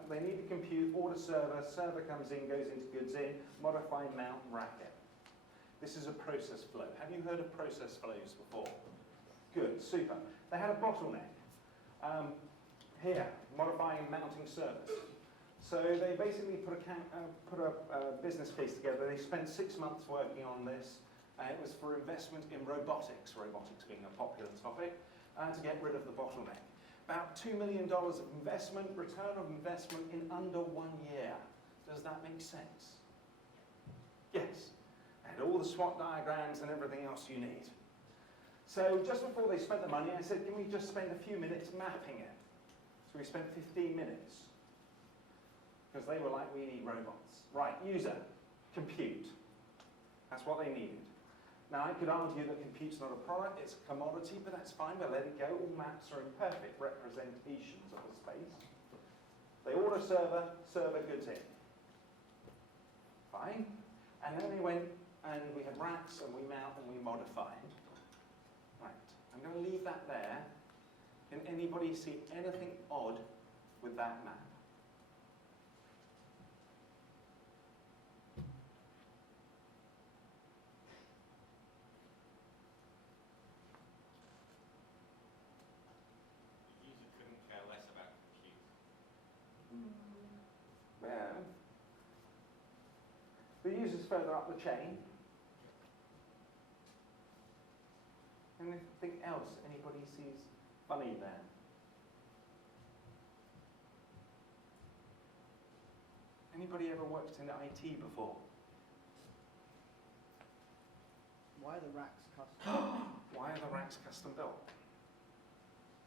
they need to compute, order server comes in, goes into goods in, modify, mount, rack it. This is a process flow. Have you heard of process flows before? Good, super. They had a bottleneck. Here, modifying and mounting servers. So they basically put a business case together. They spent 6 months working on this. It was for investment in robotics being a popular topic, to get rid of the bottleneck. About $2 million of investment, return of investment in under 1 year. Does that make sense? Yes. And all the SWOT diagrams and everything else you need. So just before they spent the money, I said, can we just spend a few minutes mapping it? So we spent 15 minutes. Because they were like, we need robots. Right, user, compute. That's what they needed. Now, I could argue that compute's not a product, it's a commodity, but that's fine, we'll let it go. All maps are imperfect representations of a space. They order server, server goods in. Fine. And then they went and we had racks and we mount and we modify. Right, I'm going to leave that there. Can anybody see anything odd with that map? The user couldn't care less about compute. Well, the user's further up the chain. Anything else anybody sees funny there? Anybody ever worked in IT before? Why are the racks custom? Why are the racks custom built?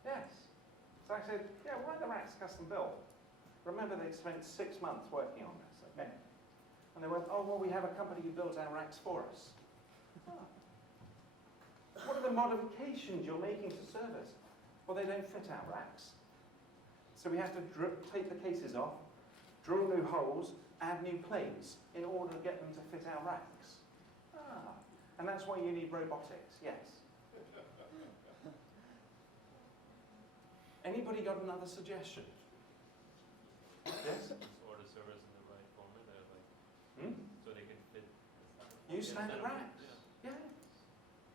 Yes. So I said, yeah, why are the racks custom built? Remember, they spent 6 months working on this, okay? And they went, oh, well, we have a company who builds our racks for us. What are the modifications you're making to servers? Well, they don't fit our racks. So we have to take the cases off, drill new holes, add new plates in order to get them to fit our racks. And that's why you need robotics, yes. Anybody got another suggestion? Yes? Order servers in the right format, they're like, so they can fit. Use standard racks. Yeah.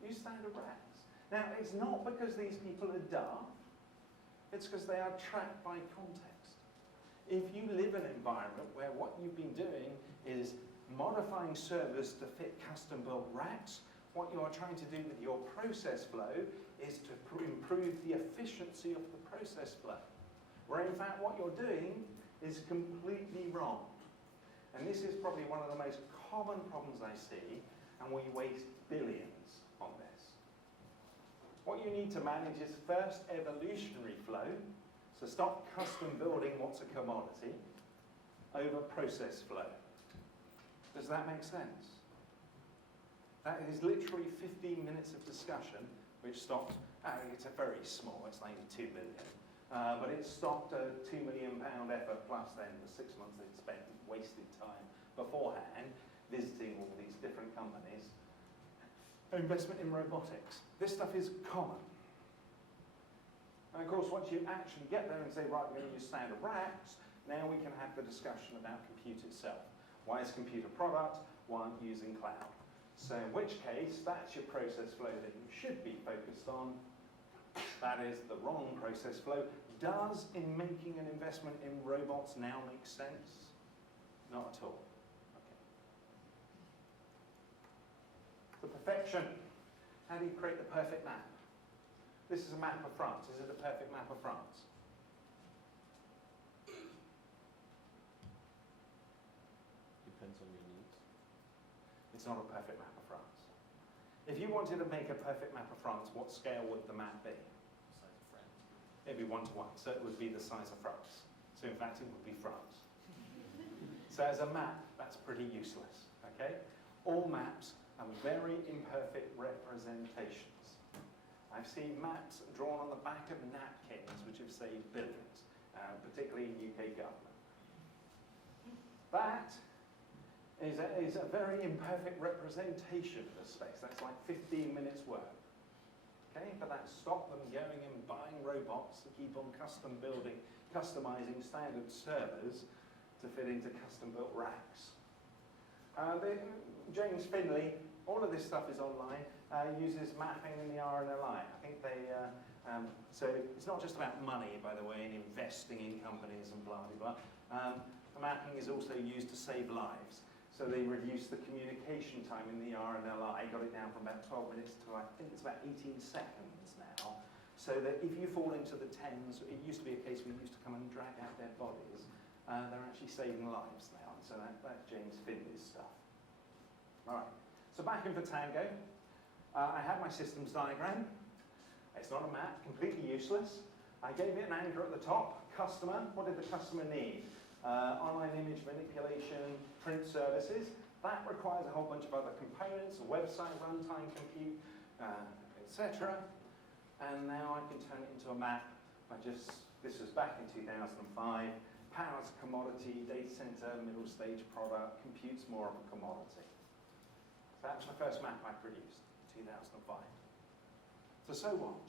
Use standard racks. Now, it's not because these people are daft. It's because they are trapped by context. If you live in an environment where what you've been doing is modifying servers to fit custom-built racks, what you are trying to do with your process flow is to improve the efficiency of the process flow. Where in fact what you're doing is completely wrong. And this is probably one of the most common problems I see, and we waste billions on this. What you need to manage is first evolutionary flow, so stop custom building what's a commodity, over process flow. Does that make sense? That is literally 15 minutes of discussion, which stopped, it's a very small, it's like 2 million. But it stopped a £2 million effort plus then the 6 months they'd spent wasted time beforehand visiting all these different companies. Investment in robotics. This stuff is common. And of course, once you actually get there and say, right, we're going to use standard racks, now we can have the discussion about compute itself. Why is compute a product? Why aren't you using cloud? So in which case, that's your process flow that you should be focused on. That is the wrong process flow. Does in making an investment in robots now make sense? Not at all. Okay. The perfection. How do you create the perfect map? This is a map of France. Is it a perfect map of France? Depends on your needs. It's not a perfect map of France. If you wanted to make a perfect map of France, what scale would the map be? Size of France. It'd be 1 to 1, so it would be the size of France. So in fact, it would be France. So as a map, that's pretty useless, okay? All maps are very imperfect representations. I've seen maps drawn on the back of napkins which have saved billions, particularly in UK government. That is a very imperfect representation of the space. That's like 15 minutes work. Okay, but that stopped them going and buying robots to keep on customizing standard servers to fit into custom-built racks. James Finley, all of this stuff is online, uses mapping in the RNLI. I think they, so it's not just about money, by the way, and investing in companies and blah, blah, blah. Mapping is also used to save lives. So they reduced the communication time in the RNLI, got it down from about 12 minutes to I think it's about 18 seconds now. So that if you fall into the Thames, it used to be a case where you used to come and drag out their bodies. They're actually saving lives now. So that's James Finley's stuff. All right, so back in for Tango. I had my systems diagram. It's not a map, completely useless. I gave it an anchor at the top. Customer, what did the customer need? Online image manipulation, print services. That requires a whole bunch of other components, a website, runtime, compute, etc. And now I can turn it into a map. This was back in 2005. Power's a commodity, data center, middle stage product, compute's more of a commodity. So that's the first map I produced, 2005. So what?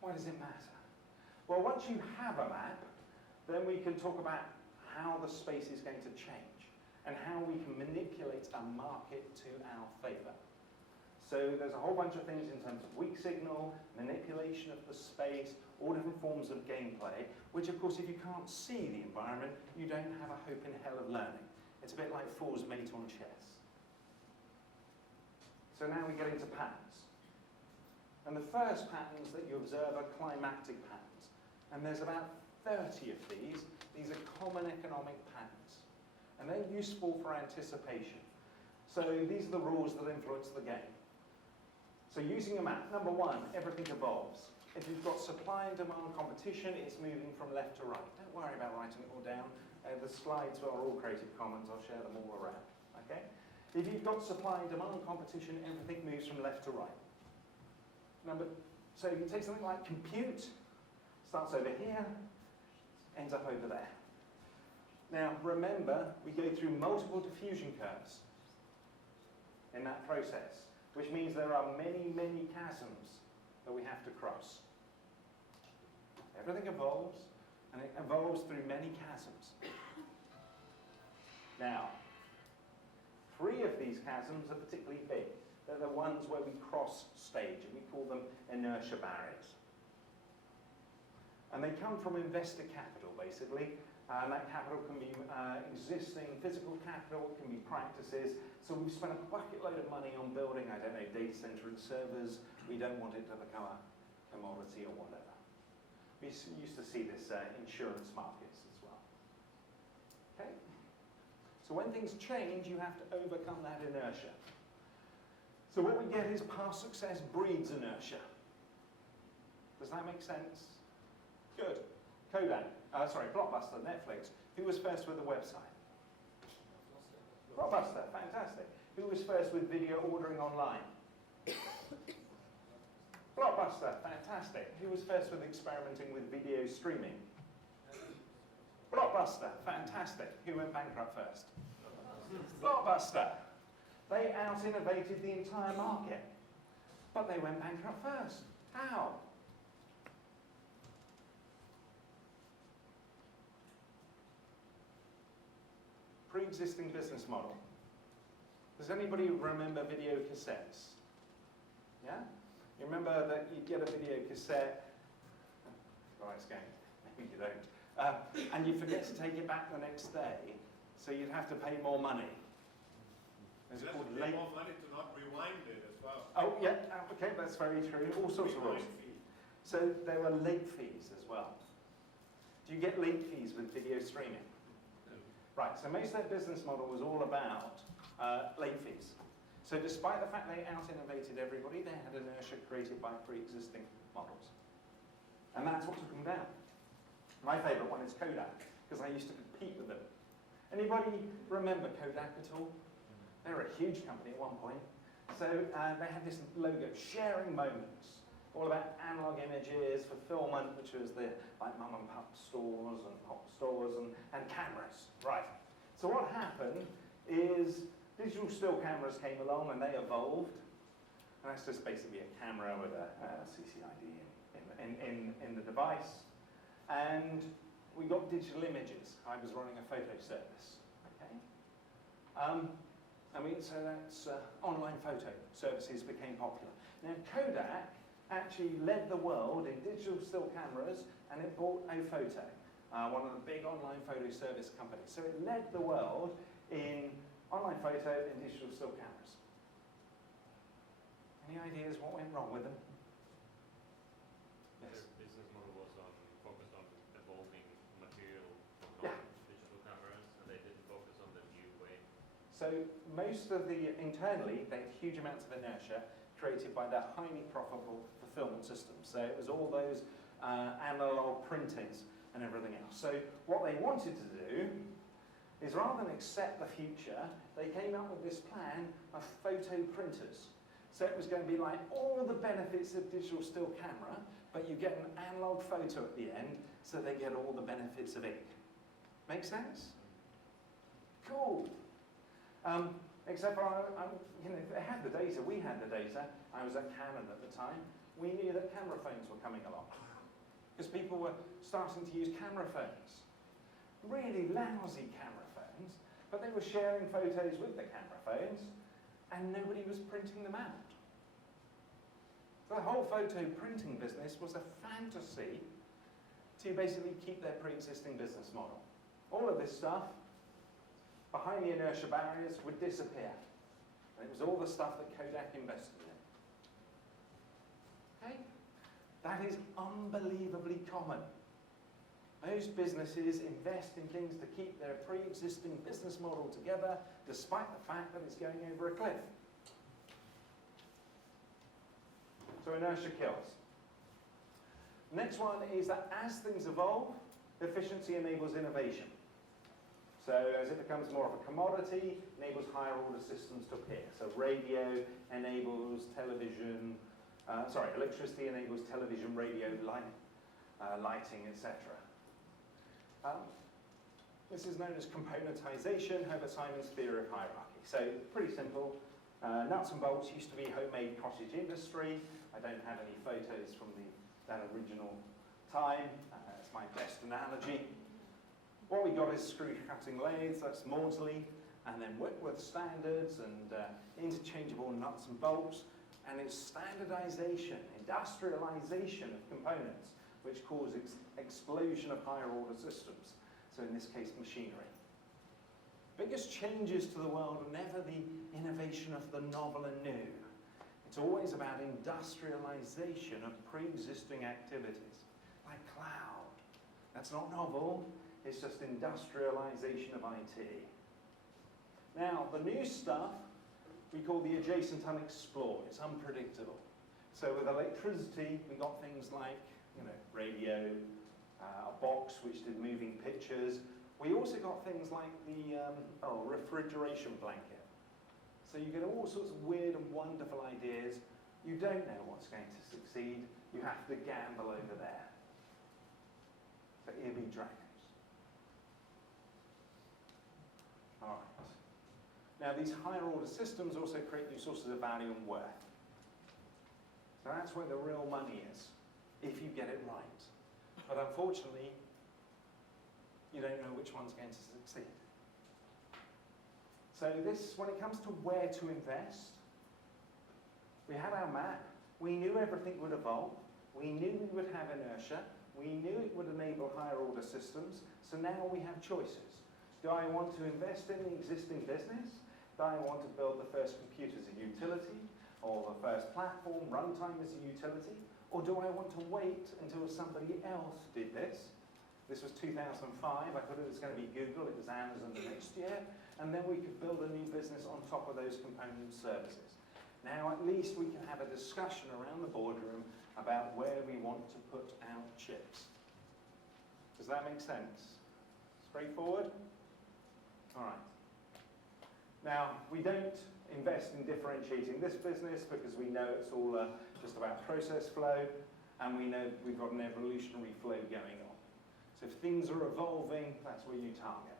Why does it matter? Well, once you have a map, then we can talk about how the space is going to change and how we can manipulate a market to our favor. So there's a whole bunch of things in terms of weak signal, manipulation of the space, all different forms of gameplay, which of course if you can't see the environment, you don't have a hope in hell of learning. It's a bit like fool's mate on chess. So now we get into patterns. And the first patterns that you observe are climatic patterns. And there's about 30 of these. These are common economic patterns. And they're useful for anticipation. So these are the rules that influence the game. So using a map, number one, everything evolves. If you've got supply and demand competition, it's moving from left to right. Don't worry about writing it all down. The slides are all Creative Commons. I'll share them all around. Okay? If you've got supply and demand competition, everything moves from left to right. So if you take something like compute, starts over here, ends up over there. Now remember, we go through multiple diffusion curves in that process, which means there are many, many chasms that we have to cross. Everything evolves, and it evolves through many chasms. Now, 3 of these chasms are particularly big. They're the ones where we cross stage, and we call them inertia barriers. And they come from investor capital, basically. And that capital can be existing physical capital, it can be practices. So we've spent a bucket load of money on building, I don't know, data center and servers. We don't want it to become a commodity or whatever. We used to see this insurance markets as well. Okay? So when things change, you have to overcome that inertia. So what we get is past success breeds inertia. Does that make sense? Good. Blockbuster, Netflix. Who was first with the website? Blockbuster, fantastic. Who was first with video ordering online? Blockbuster, fantastic. Who was first with experimenting with video streaming? Blockbuster, fantastic. Who went bankrupt first? Blockbuster. They out-innovated the entire market, but they went bankrupt first. How? Pre-existing business model. Does anybody remember video cassettes? Yeah? You remember that you'd get a video cassette, oh, it's going, maybe you don't, and you forget to take it back the next day, so you'd have to pay more money. Is it called late? More money to not rewind it as well. Oh, yeah, okay, that's very true. All sorts of rules. So there were late fees as well. Do you get late fees with video streaming? Right, so most of their business model was all about late fees. So despite the fact they out-innovated everybody, they had inertia created by pre-existing models. And that's what took them down. My favourite one is Kodak, because I used to compete with them. Anybody remember Kodak at all? They were a huge company at one point. So they had this logo, sharing moments, all about analog images, fulfillment, which was the like mum and pop stores and pop stores and cameras. Right. So what happened is digital still cameras came along and they evolved. And that's just basically a camera with a CCID in the device. And we got digital images. I was running a photo service. Okay. So that's online photo services became popular. Now Kodak actually led the world in digital still cameras, and it bought Ophoto, one of the big online photo service companies. So it led the world in online photo and digital still cameras. Any ideas what went wrong with them? Yes. Their business model was focused on evolving material from digital cameras, and they didn't focus on the new way. So most of internally, they had huge amounts of inertia created by their highly profitable fulfillment systems. So it was all those analog printings and everything else. So what they wanted to do is rather than accept the future, they came up with this plan of photo printers. So it was going to be like all the benefits of digital still camera, but you get an analog photo at the end, so they get all the benefits of ink. Make sense? Cool. Except for, you know, they had the data, we had the data. I was at Canon at the time. We knew that camera phones were coming along because people were starting to use camera phones. Really lousy camera phones, but they were sharing photos with the camera phones and nobody was printing them out. The whole photo printing business was a fantasy to basically keep their pre-existing business model. All of this stuff, behind the inertia barriers, would disappear. And it was all the stuff that Kodak invested in. Okay? That is unbelievably common. Most businesses invest in things to keep their pre-existing business model together, despite the fact that it's going over a cliff. So inertia kills. Next one is that as things evolve, efficiency enables innovation. So as it becomes more of a commodity, enables higher order systems to appear. So radio enables television, electricity enables television, radio, lighting, etc. This is known as componentization, Herbert Simon's theory of hierarchy. So pretty simple. Nuts and bolts used to be homemade cottage industry. I don't have any photos from that original time. That's my best analogy. What we got is screw cutting lathes, that's Wardley, and then Whitworth standards and interchangeable nuts and bolts, and it's standardization, industrialization of components, which causes explosion of higher order systems. So in this case, machinery. Biggest changes to the world are never the innovation of the novel and new. It's always about industrialization of pre-existing activities, like cloud. That's not novel, it's just industrialization of IT. Now, the new stuff we call the adjacent unexplored. It's unpredictable. So with electricity, we got things like, you know, radio, a box which did moving pictures. We also got things like the refrigeration blanket. So you get all sorts of weird and wonderful ideas. You don't know what's going to succeed. You have to gamble over there. So here be dragons. All right. Now these higher order systems also create new sources of value and worth. So that's where the real money is, if you get it right. But unfortunately, you don't know which one's going to succeed. So this, when it comes to where to invest, we had our map, we knew everything would evolve, we knew we would have inertia, we knew it would enable higher order systems, so now we have choices. Do I want to invest in the existing business? Do I want to build the first computer as a utility, or the first platform runtime as a utility? Or do I want to wait until somebody else did this? This was 2005, I thought it was going to be Google, it was Amazon the next year, and then we could build a new business on top of those component services. Now at least we can have a discussion around the boardroom about where we want to put our chips. Does that make sense? Straightforward? All right. Now, we don't invest in differentiating this business because we know it's all just about process flow, and we know we've got an evolutionary flow going on. So if things are evolving, that's where you target.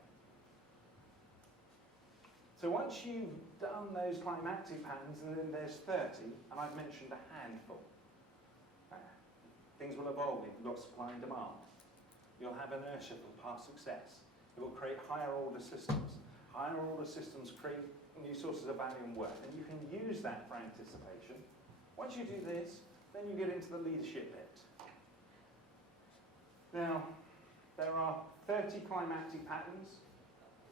So once you've done those climactic patterns, and then there's 30, and I've mentioned a handful. Things will evolve if you've got supply and demand. You'll have inertia for past success. It will create higher order systems. Higher order systems create new sources of value and worth, and you can use that for anticipation. Once you do this, then you get into the leadership bit. Now, there are 30 climactic patterns.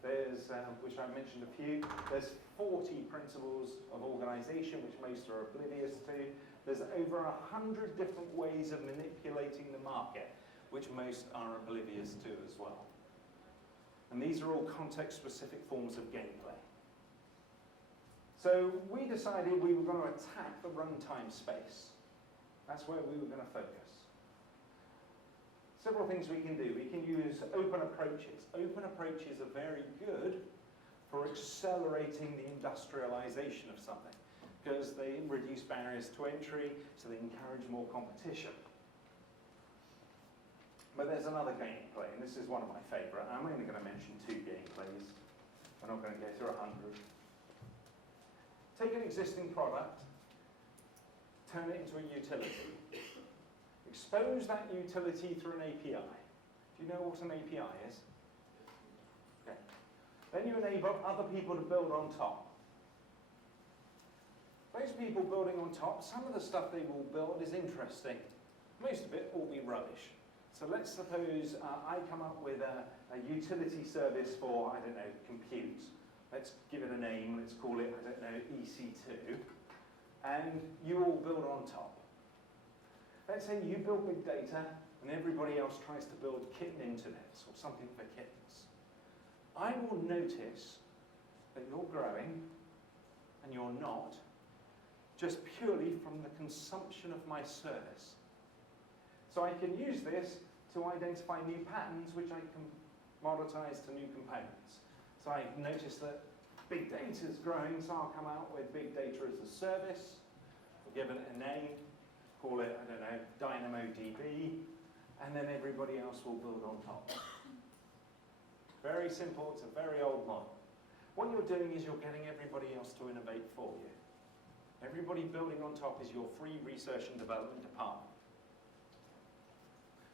There's, which I mentioned a few, there's 40 principles of organization, which most are oblivious to. There's over 100 different ways of manipulating the market, which most are oblivious to as well. And these are all context-specific forms of gameplay. So we decided we were going to attack the runtime space. That's where we were going to focus. several things we can do. We can use open approaches. Open approaches are very good for accelerating the industrialization of something because they reduce barriers to entry, so they encourage more competition. But there's another gameplay, and this is one of my favourite. I'm only going to mention 2 gameplays. We're not going to go through 100. Take an existing product, turn it into a utility. Expose that utility through an API. Do you know what an API is? Okay. Then you enable other people to build on top. Those people building on top, some of the stuff they will build is interesting. Most of it will be rubbish. So let's suppose I come up with a utility service for, I don't know, compute. Let's give it a name, let's call it, I don't know, EC2. And you all build on top. Let's say you build big data and everybody else tries to build kitten internets or something for kittens. I will notice that you're growing and you're not, just purely from the consumption of my service. So I can use this to identify new patterns which I can commoditize to new components. So I notice that big data is growing, so I'll come out with big data as a service. We'll give it a name, call it, I don't know, DynamoDB, and then everybody else will build on top. Very simple, it's a very old model. What you're doing is you're getting everybody else to innovate for you. Everybody building on top is your free research and development department.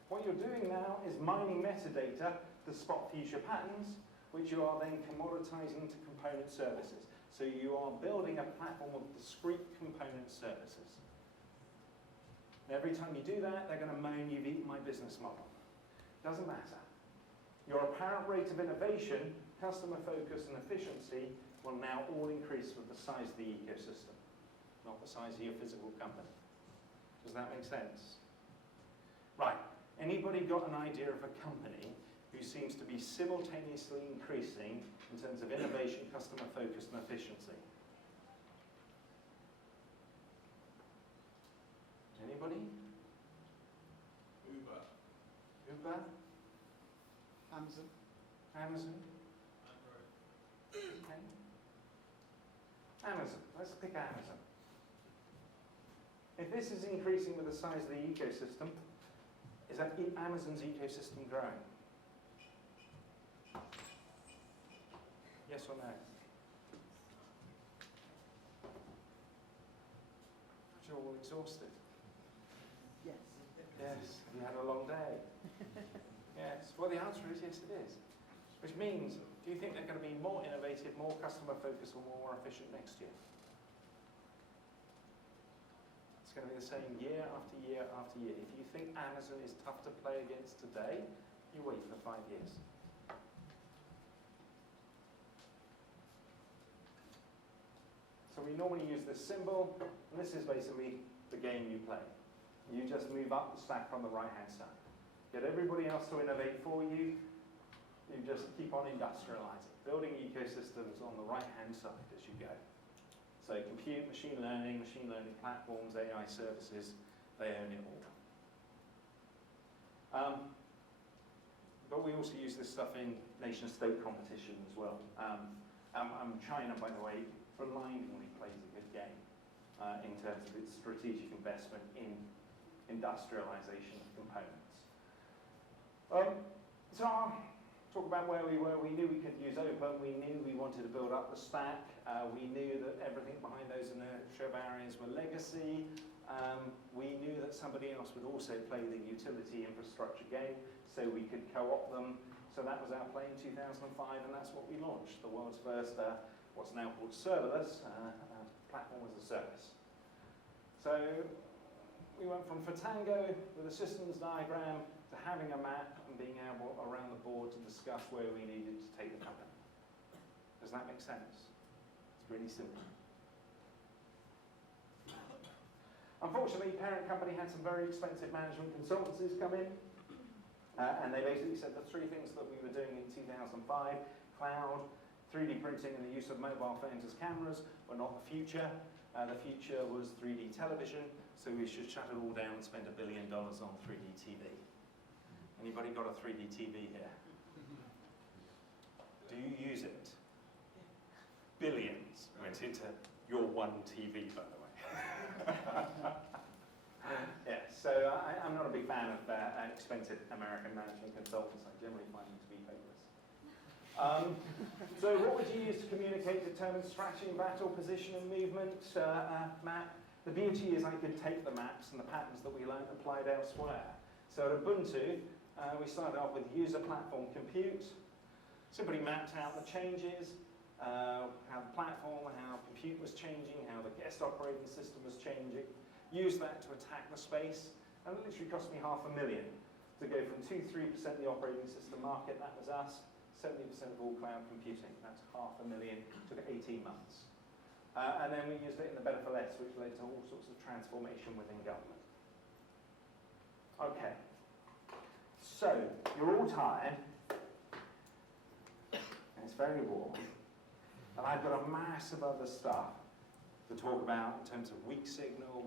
What you're doing now is mining metadata to spot future patterns, which you are then commoditizing to component services. So you are building a platform of discrete component services. And every time you do that, they're going to moan you've eaten my business model. Doesn't matter. Your apparent rate of innovation, customer focus, and efficiency will now all increase with the size of the ecosystem, not the size of your physical company. Does that make sense? Right. Anybody got an idea of a company who seems to be simultaneously increasing in terms of innovation, customer focus, and efficiency? Anybody? Uber. Uber? Amazon. Amazon? Android. Okay. Amazon. Let's pick Amazon. If this is increasing with the size of the ecosystem, is that Amazon's ecosystem growing? Yes or no? You're all exhausted. Yes. Yes, you had a long day. Yes. Well, the answer is yes, it is. Which means, do you think they're going to be more innovative, more customer focused, or more efficient next year? It's going to be the same year after year after year. If you think Amazon is tough to play against today, you wait for 5 years. So we normally use this symbol, and this is basically the game you play. You just move up the stack on the right-hand side. Get everybody else to innovate for you. You just keep on industrializing, building ecosystems on the right-hand side as you go. So compute, machine learning platforms, AI services, they own it all. But we also use this stuff in nation-state competition as well. China, by the way, blindingly plays a good game in terms of its strategic investment in industrialization of components. So I'll talk about where we were. We knew we could use open. We knew we wanted to build up the stack. We knew that everything behind those inertia barriers were legacy. We knew that somebody else would also play the utility infrastructure game, so we could co-opt them. So that was our play in 2005, and that's what we launched, the world's first, what's now called serverless, platform as a service. So we went from Fatango with a systems diagram to having a map and being able around the board to discuss where we needed to take the company. Does that make sense? It's really simple. Unfortunately, parent company had some very expensive management consultancies come in, and they basically said the 3 things that we were doing in 2005, cloud, 3D printing and the use of mobile phones as cameras, were not the future. The future was 3D television, so we should shut it all down and spend $1 billion on 3D TV. Anybody got a 3D TV here? Do you use it? Billions went into your one TV, by the way. Yeah, so I'm not a big fan of expensive American management consultants. I generally find them to be hopeless. So what would you use to communicate, determine strategy and battle, position and movement map? The beauty is I could take the maps and the patterns that we learned applied elsewhere. So at Ubuntu, we started off with user platform compute. Simply mapped out the changes, how the platform, how compute was changing, how the guest operating system was changing. Used that to attack the space, and it literally cost me $500,000 to go from 2-3% of the operating system market, that was us, 70% of all cloud computing, that's $500,000, took 18 months. And then we used it in the better for less, which led to all sorts of transformation within government. Okay, so you're all tired, and it's very warm, and I've got a mass of other stuff to talk about in terms of weak signal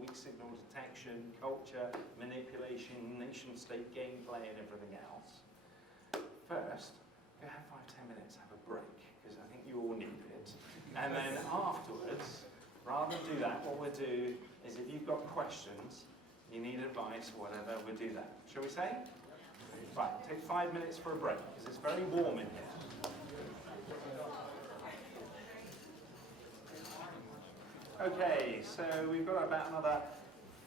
detection, culture, manipulation, nation-state gameplay, and everything else. First, go have 5-10 minutes, have a break, because I think you all need it. And then afterwards, rather than do that, what we'll do is if you've got questions, you need advice or whatever, we'll do that. Shall we say? Right, take 5 minutes for a break, because it's very warm in here. Okay, so we've got about another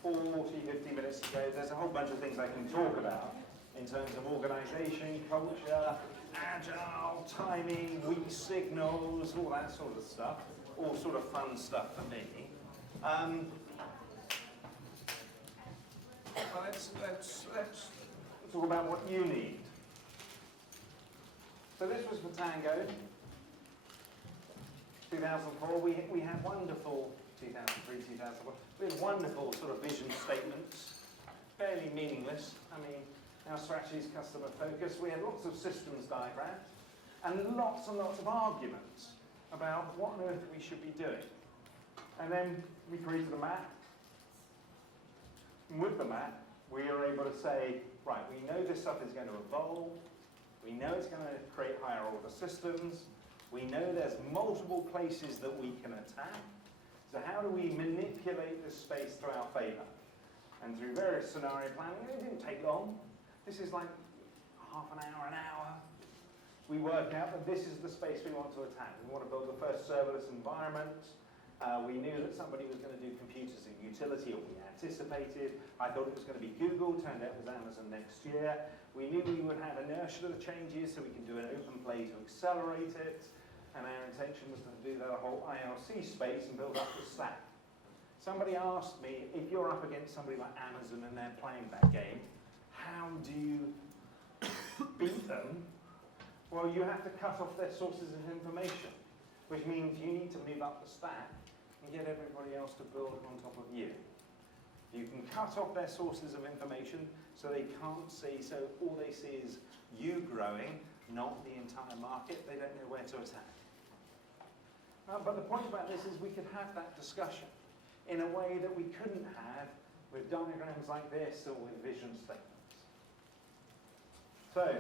40-50 minutes to go. There's a whole bunch of things I can talk about in terms of organisation, culture, agile, timing, weak signals, all that sort of stuff. All sort of fun stuff for me. Let's talk about what you need. So this was for Tango, 2004. We had wonderful, 2003, 2004. We had wonderful sort of vision statements, fairly meaningless. I mean, our strategy is customer focused. We had lots of systems diagrams and lots of arguments about what on earth we should be doing. And then we created a map. And with the map, we are able to say, right, we know this stuff is going to evolve. We know it's going to create higher order systems. We know there's multiple places that we can attack. So how do we manipulate this space to our favor? And through various scenario planning, it didn't take long. This is like half an hour. We work out that this is the space we want to attack. We want to build the first serverless environment. We knew that somebody was going to do compute as a utility, or we anticipated. I thought it was going to be Google, turned out it was Amazon next year. We knew we would have inertia to the changes, so we can do an open play to accelerate it. And our intention was to do that whole ILC space and build up the stack. Somebody asked me, if you're up against somebody like Amazon and they're playing that game, how do you beat them? Well, you have to cut off their sources of information, which means you need to move up the stack and get everybody else to build on top of you. You can cut off their sources of information so they can't see, so all they see is you growing, not the entire market. They don't know where to attack. But the point about this is we could have that discussion in a way that we couldn't have with diagrams like this or with vision statements. So,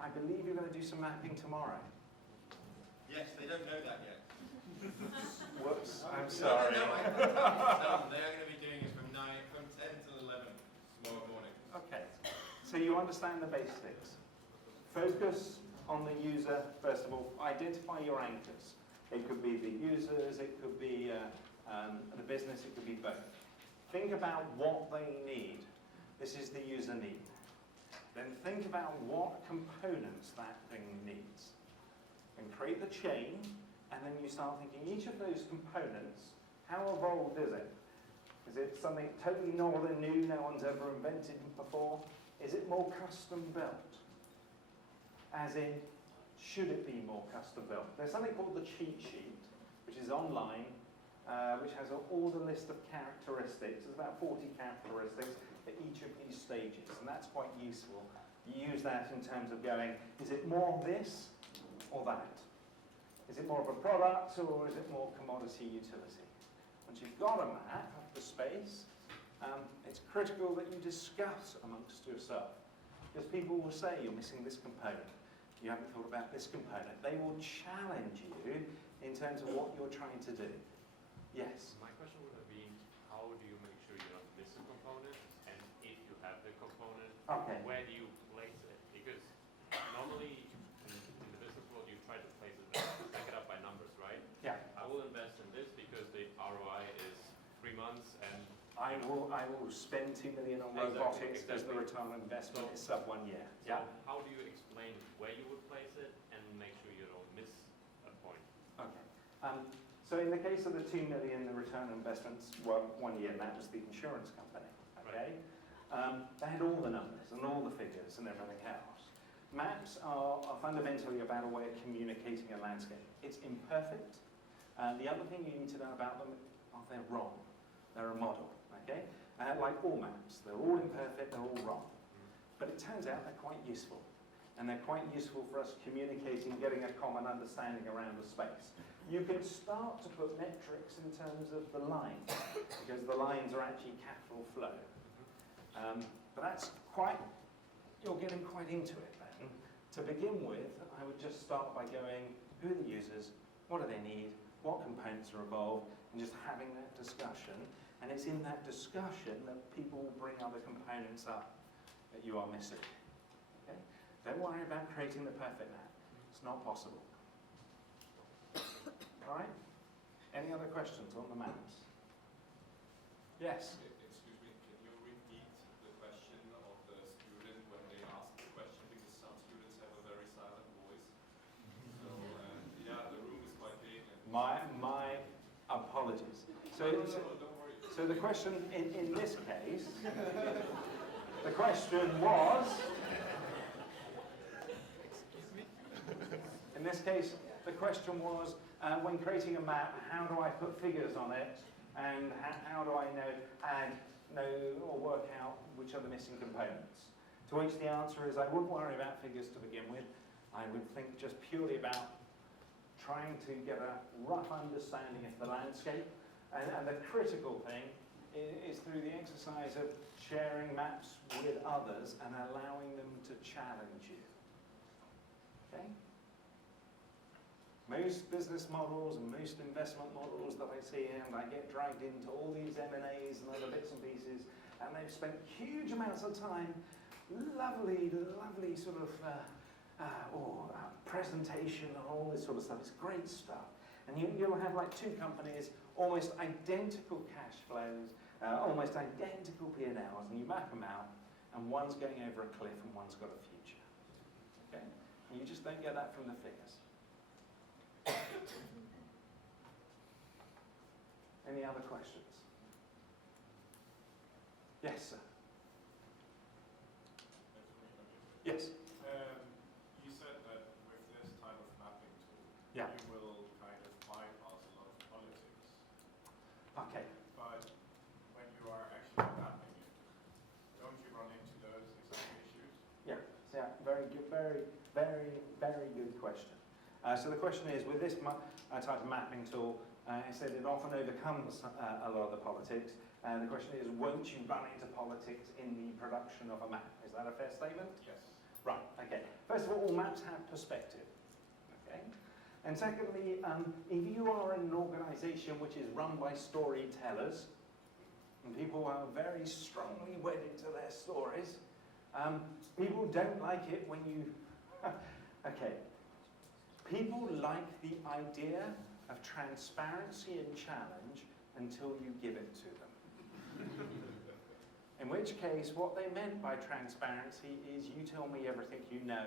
I believe you're going to do some mapping tomorrow. Yes, they don't know that yet. Whoops, I'm sorry. No, they are going to be doing it from 10 till 11 tomorrow morning. Okay, so you understand the basics. Focus on the user, first of all. Identify your anchors. It could be the users, it could be the business, it could be both. Think about what they need. This is the user need. Then think about what components that thing needs. And create the chain, and then you start thinking each of those components, how evolved is it? Is it something totally novel and new, no one's ever invented before? Is it more custom built? As in, should it be more custom built? There's something called the cheat sheet, which is online, which has all the list of characteristics. There's about 40 characteristics for each of these stages, and that's quite useful. You use that in terms of going, is it more this or that? Is it more of a product or is it more commodity utility? Once you've got a map of the space, it's critical that you discuss amongst yourself. Because people will say you're missing this component, you haven't thought about this component. They will challenge you in terms of what you're trying to do. Yes? My question would have been, how do you make sure you don't miss a component? And if you have the component, Okay. where do you place it? Because normally in the business world, you try to place it, back it up by numbers, right? Yeah. I will invest in this because the ROI is 3 months and I will spend 2 million on Exactly, robotics because the exactly. return on investment So- is sub 1 year. so how do you explain where you would place it and make sure you don't miss a point? Okay. So in the case of the 2 million, the return on investments were 1 year, and that was the insurance company. Okay. They had all the numbers and all the figures and everything else. Maps are fundamentally about a way of communicating a landscape. It's imperfect. The other thing you need to know about them are they're wrong. They're a model. Okay? Like all maps, they're all imperfect, they're all wrong. But it turns out they're quite useful. And they're quite useful for us communicating, getting a common understanding around the space. You can start to put metrics in terms of the lines, because the lines are actually capital flow. But that's quite, you're getting quite into it then. To begin with, I would just start by going, who are the users, what do they need, what components are involved, and just having that discussion. And it's in that discussion that people bring other components up that you are missing. Okay? Don't worry about creating the perfect map. It's not possible. All right? Any other questions on the maps? Yes? Excuse me, can you repeat the question of the student when they ask the question? Because some students have a very silent voice. So, yeah, the room is quite big. My apologies. So No, don't worry. So the question in this case, the question was, in this case, the question was, when creating a map, how do I put figures on it, and how do I know or work out which are the missing components? To which the answer is, I wouldn't worry about figures to begin with. I would think just purely about trying to get a rough understanding of the landscape. And the critical thing is through the exercise of sharing maps with others and allowing them to challenge you. Okay? Most business models and most investment models that I see, and I get dragged into all these M&As and other bits and pieces, and they've spent huge amounts of time, lovely sort of presentation and all this sort of stuff. It's great stuff. And you'll have like two companies, almost identical cash flows, almost identical P&Ls, and you map them out, and one's going over a cliff and one's got a future. Okay? And you just don't get that from the figures. Any other questions? Yes, sir. Yes. You said that with this type of mapping tool, Yeah. you will kind of bypass a lot of politics. Okay. But when you are actually mapping it, don't you run into those exact issues? Yeah. Very good. Very good question. So the question is, with this type of mapping tool, it said it often overcomes a lot of the politics. And the question is, won't you run into politics in the production of a map? Is that a fair statement? Yes. Right, okay. First of all maps have perspective. Okay? And secondly, if you are in an organisation which is run by storytellers, and people are very strongly wedded to their stories, people don't like it when you... okay. People like the idea of transparency and challenge until you give it to them. In which case, what they meant by transparency is you tell me everything you know,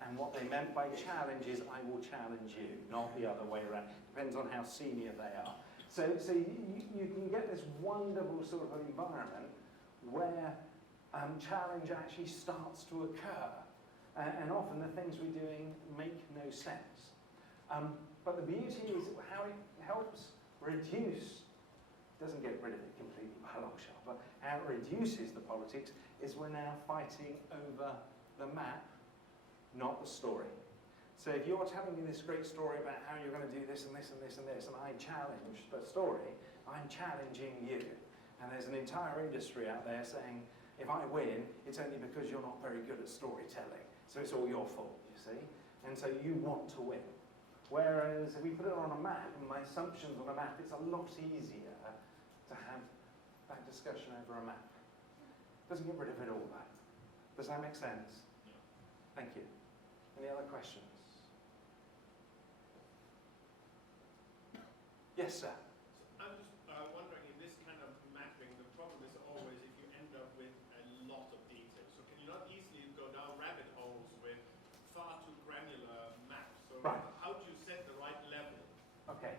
and what they meant by challenge is I will challenge you, not the other way around. Depends on how senior they are. So you can get this wonderful sort of environment where challenge actually starts to occur. And often the things we're doing make no sense. But the beauty is how it helps reduce, doesn't get rid of it completely by a long shot, but how it reduces the politics is we're now fighting over the map, not the story. So if you're telling me this great story about how you're going to do this and this and this and this, and I challenge the story, I'm challenging you. And there's an entire industry out there saying, if I win, it's only because you're not very good at storytelling. So it's all your fault, you see? And so you want to win. Whereas if we put it on a map, and my assumptions on a map, it's a lot easier to have that discussion over a map. Doesn't get rid of it all, though. Does that make sense? Yeah. Thank you. Any other questions? Yes, sir. I'm just wondering, in this kind of mapping, the problem is always if you end up with a lot of detail. So can you not easily go down rabbit holes with far too granular maps? So Right. how do you set the right level? Okay.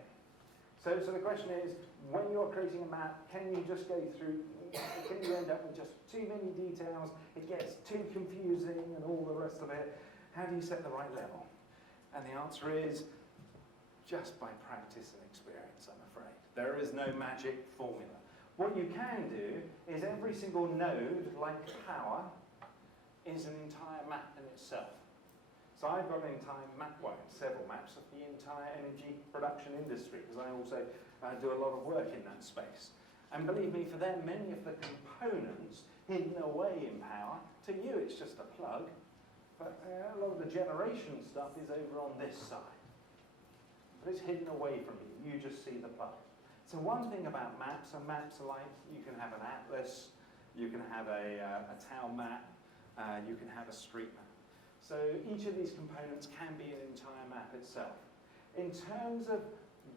So the question is, when you're creating a map, can you just go through, can you end up with just too many details, it gets too confusing and all the rest of it? How do you set the right level? And the answer is, just by practice and experience, I'm afraid. There is no magic formula. What you can do is every single node, like power, is an entire map in itself. So I've got an entire map, well, several maps of the entire energy production industry, because I also do a lot of work in that space. And believe me, for them, many of the components hidden away in power, to you it's just a plug, but a lot of the generation stuff is over on this side. But it's hidden away from you, you just see the plug. So one thing about maps, and maps are like, you can have an atlas, you can have a town map, you can have a street map. So each of these components can be an entire map itself. In terms of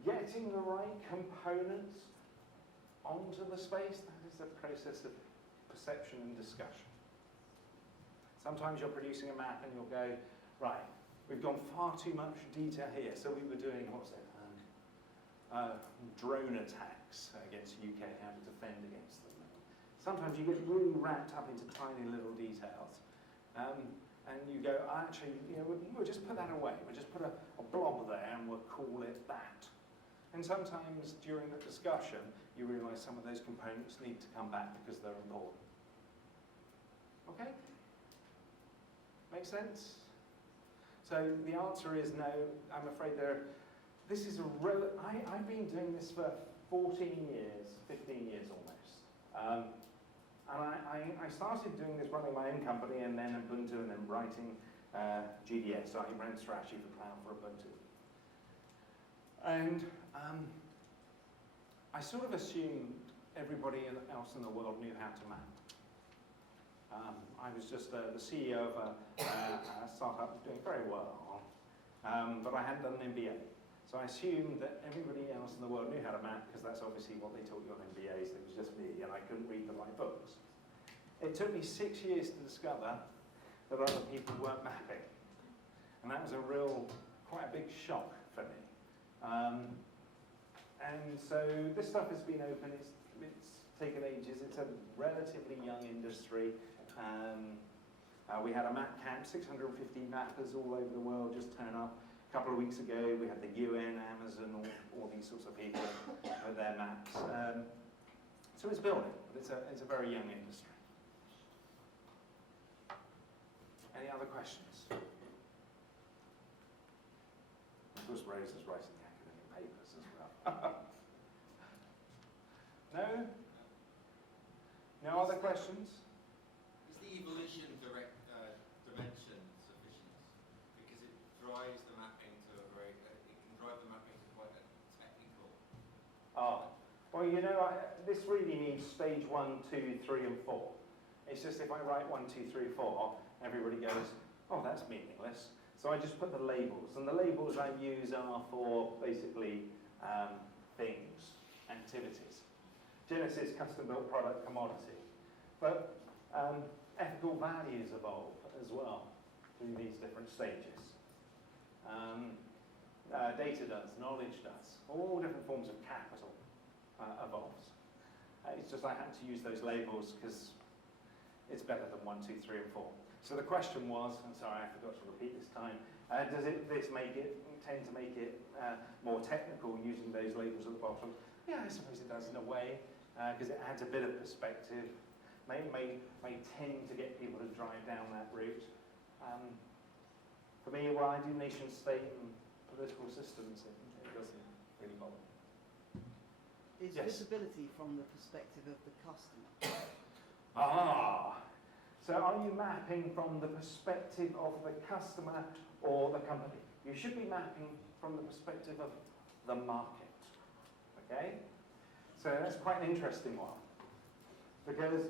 getting the right components onto the space, that is a process of perception and discussion. Sometimes you're producing a map and you'll go, right, we've gone far too much detail here. So we were doing, what's it, drone attacks against UK, how to defend against them. Sometimes you get really wrapped up into tiny little details. And you go, actually, we'll just put that away. We'll just put a blob there and we'll call it that. And sometimes during the discussion, you realise some of those components need to come back because they're important. Okay? Make sense? So the answer is no. I'm afraid this is I've been doing this for 14 years, 15 years almost. And I started doing this running my own company and then Ubuntu and then writing GDS. So I ran strategy for cloud for Ubuntu. And I sort of assumed everybody else in the world knew how to map. I was just the CEO of a startup doing very well, but I hadn't done an MBA. So I assumed that everybody else in the world knew how to map because that's obviously what they taught you on MBAs. It was just me, and I couldn't read the right books. It took me 6 years to discover that other people weren't mapping. And that was quite a big shock for me. And so this stuff has been open, it's taken ages, it's a relatively young industry. We had a map camp, 650 mappers all over the world just turn up. A couple of weeks ago we had the UN, Amazon, all these sorts of people with their maps. So it's building, but it's a very young industry. Any other questions? Of course, Rose is writing the academic papers as well. No? No other questions? Is the evolution dimension sufficient? Because it drives the mapping to it can drive the mapping to quite a technical. Well, this really needs stage 1, 2, 3, and 4. It's just if I write 1, 2, 3, 4, everybody goes, oh, that's meaningless. So I just put the labels, and the labels I use are for basically things, activities. Genesis, custom-built product, commodity. But ethical values evolve as well through these different stages. Data does, knowledge does, all different forms of capital evolves. It's just I had to use those labels because it's better than 1, 2, 3, and 4. So the question was, and sorry, I forgot to repeat this time, does this tend to make it more technical using those labels at the bottom? Yeah, I suppose it does in a way, because it adds a bit of perspective. May tend to get people to drive down that route. For me, I do nation state and political systems, it doesn't really bother me. Is Yes. visibility from the perspective of the customer? Ah, so are you mapping from the perspective of the customer or the company? You should be mapping from the perspective of the market, okay? So that's quite an interesting one, because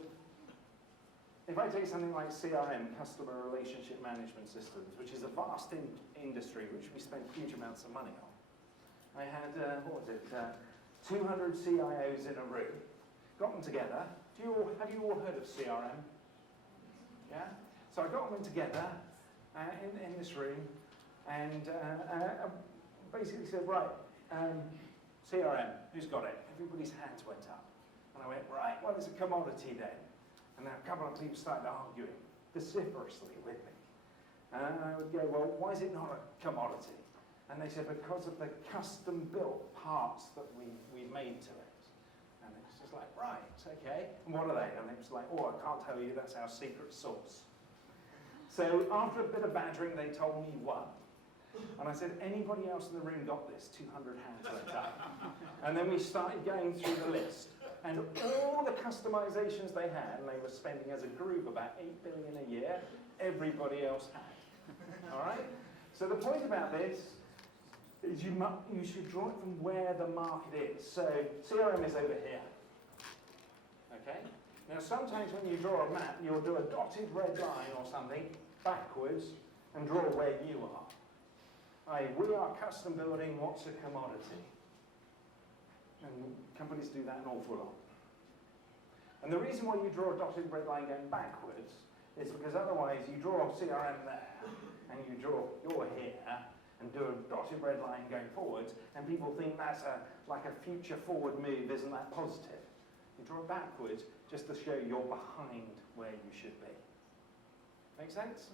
if I take something like CRM, Customer Relationship Management Systems, which is a vast industry which we spend huge amounts of money on. I had, 200 CIOs in a room, got them together. Have you all heard of CRM? Yeah? So I got them together in this room and basically said, right, CRM, who's got it? Everybody's hands went up. And I went, right, well, it's a commodity then. And then a couple of people started arguing vociferously with me. And I would go, well, why is it not a commodity? And they said, because of the custom-built parts that we made to it. And it was just like, right, okay. And what are they? And it was like, oh, I can't tell you, that's our secret sauce. So after a bit of badgering, they told me one. And I said, anybody else in the room got this? 200 hands went up. And then we started going through the list. And all the customizations they had, and they were spending as a group about 8 billion a year, everybody else had. All right? So the point about this is you should draw it from where the market is. So CRM is over here. Okay? Now sometimes when you draw a map, you'll do a dotted red line or something backwards and draw where you are. We are custom building what's a commodity. And companies do that an awful lot. And the reason why you draw a dotted red line going backwards is because otherwise you draw CRM there, and you draw you're here, and do a dotted red line going forwards, and people think that's like a future forward move, isn't that positive? You draw it backwards just to show you're behind where you should be. Make sense?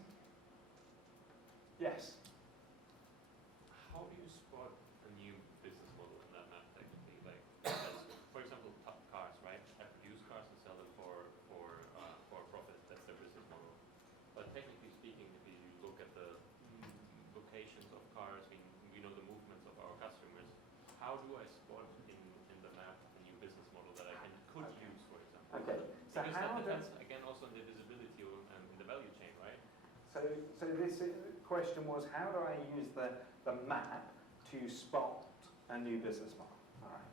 Yes? How do you spot a new business model in that map technically? Like, for example, cars, right? I produce cars and sell them for a profit. That's their business model. But technically speaking, if you look at the locations of cars, we know the movements of our customers. How do I spot in the map a new business model that I could use, for example? Okay. So because how that depends again also on the visibility in the value chain, right? So this question was, how do I use the map to spot a new business model? All right.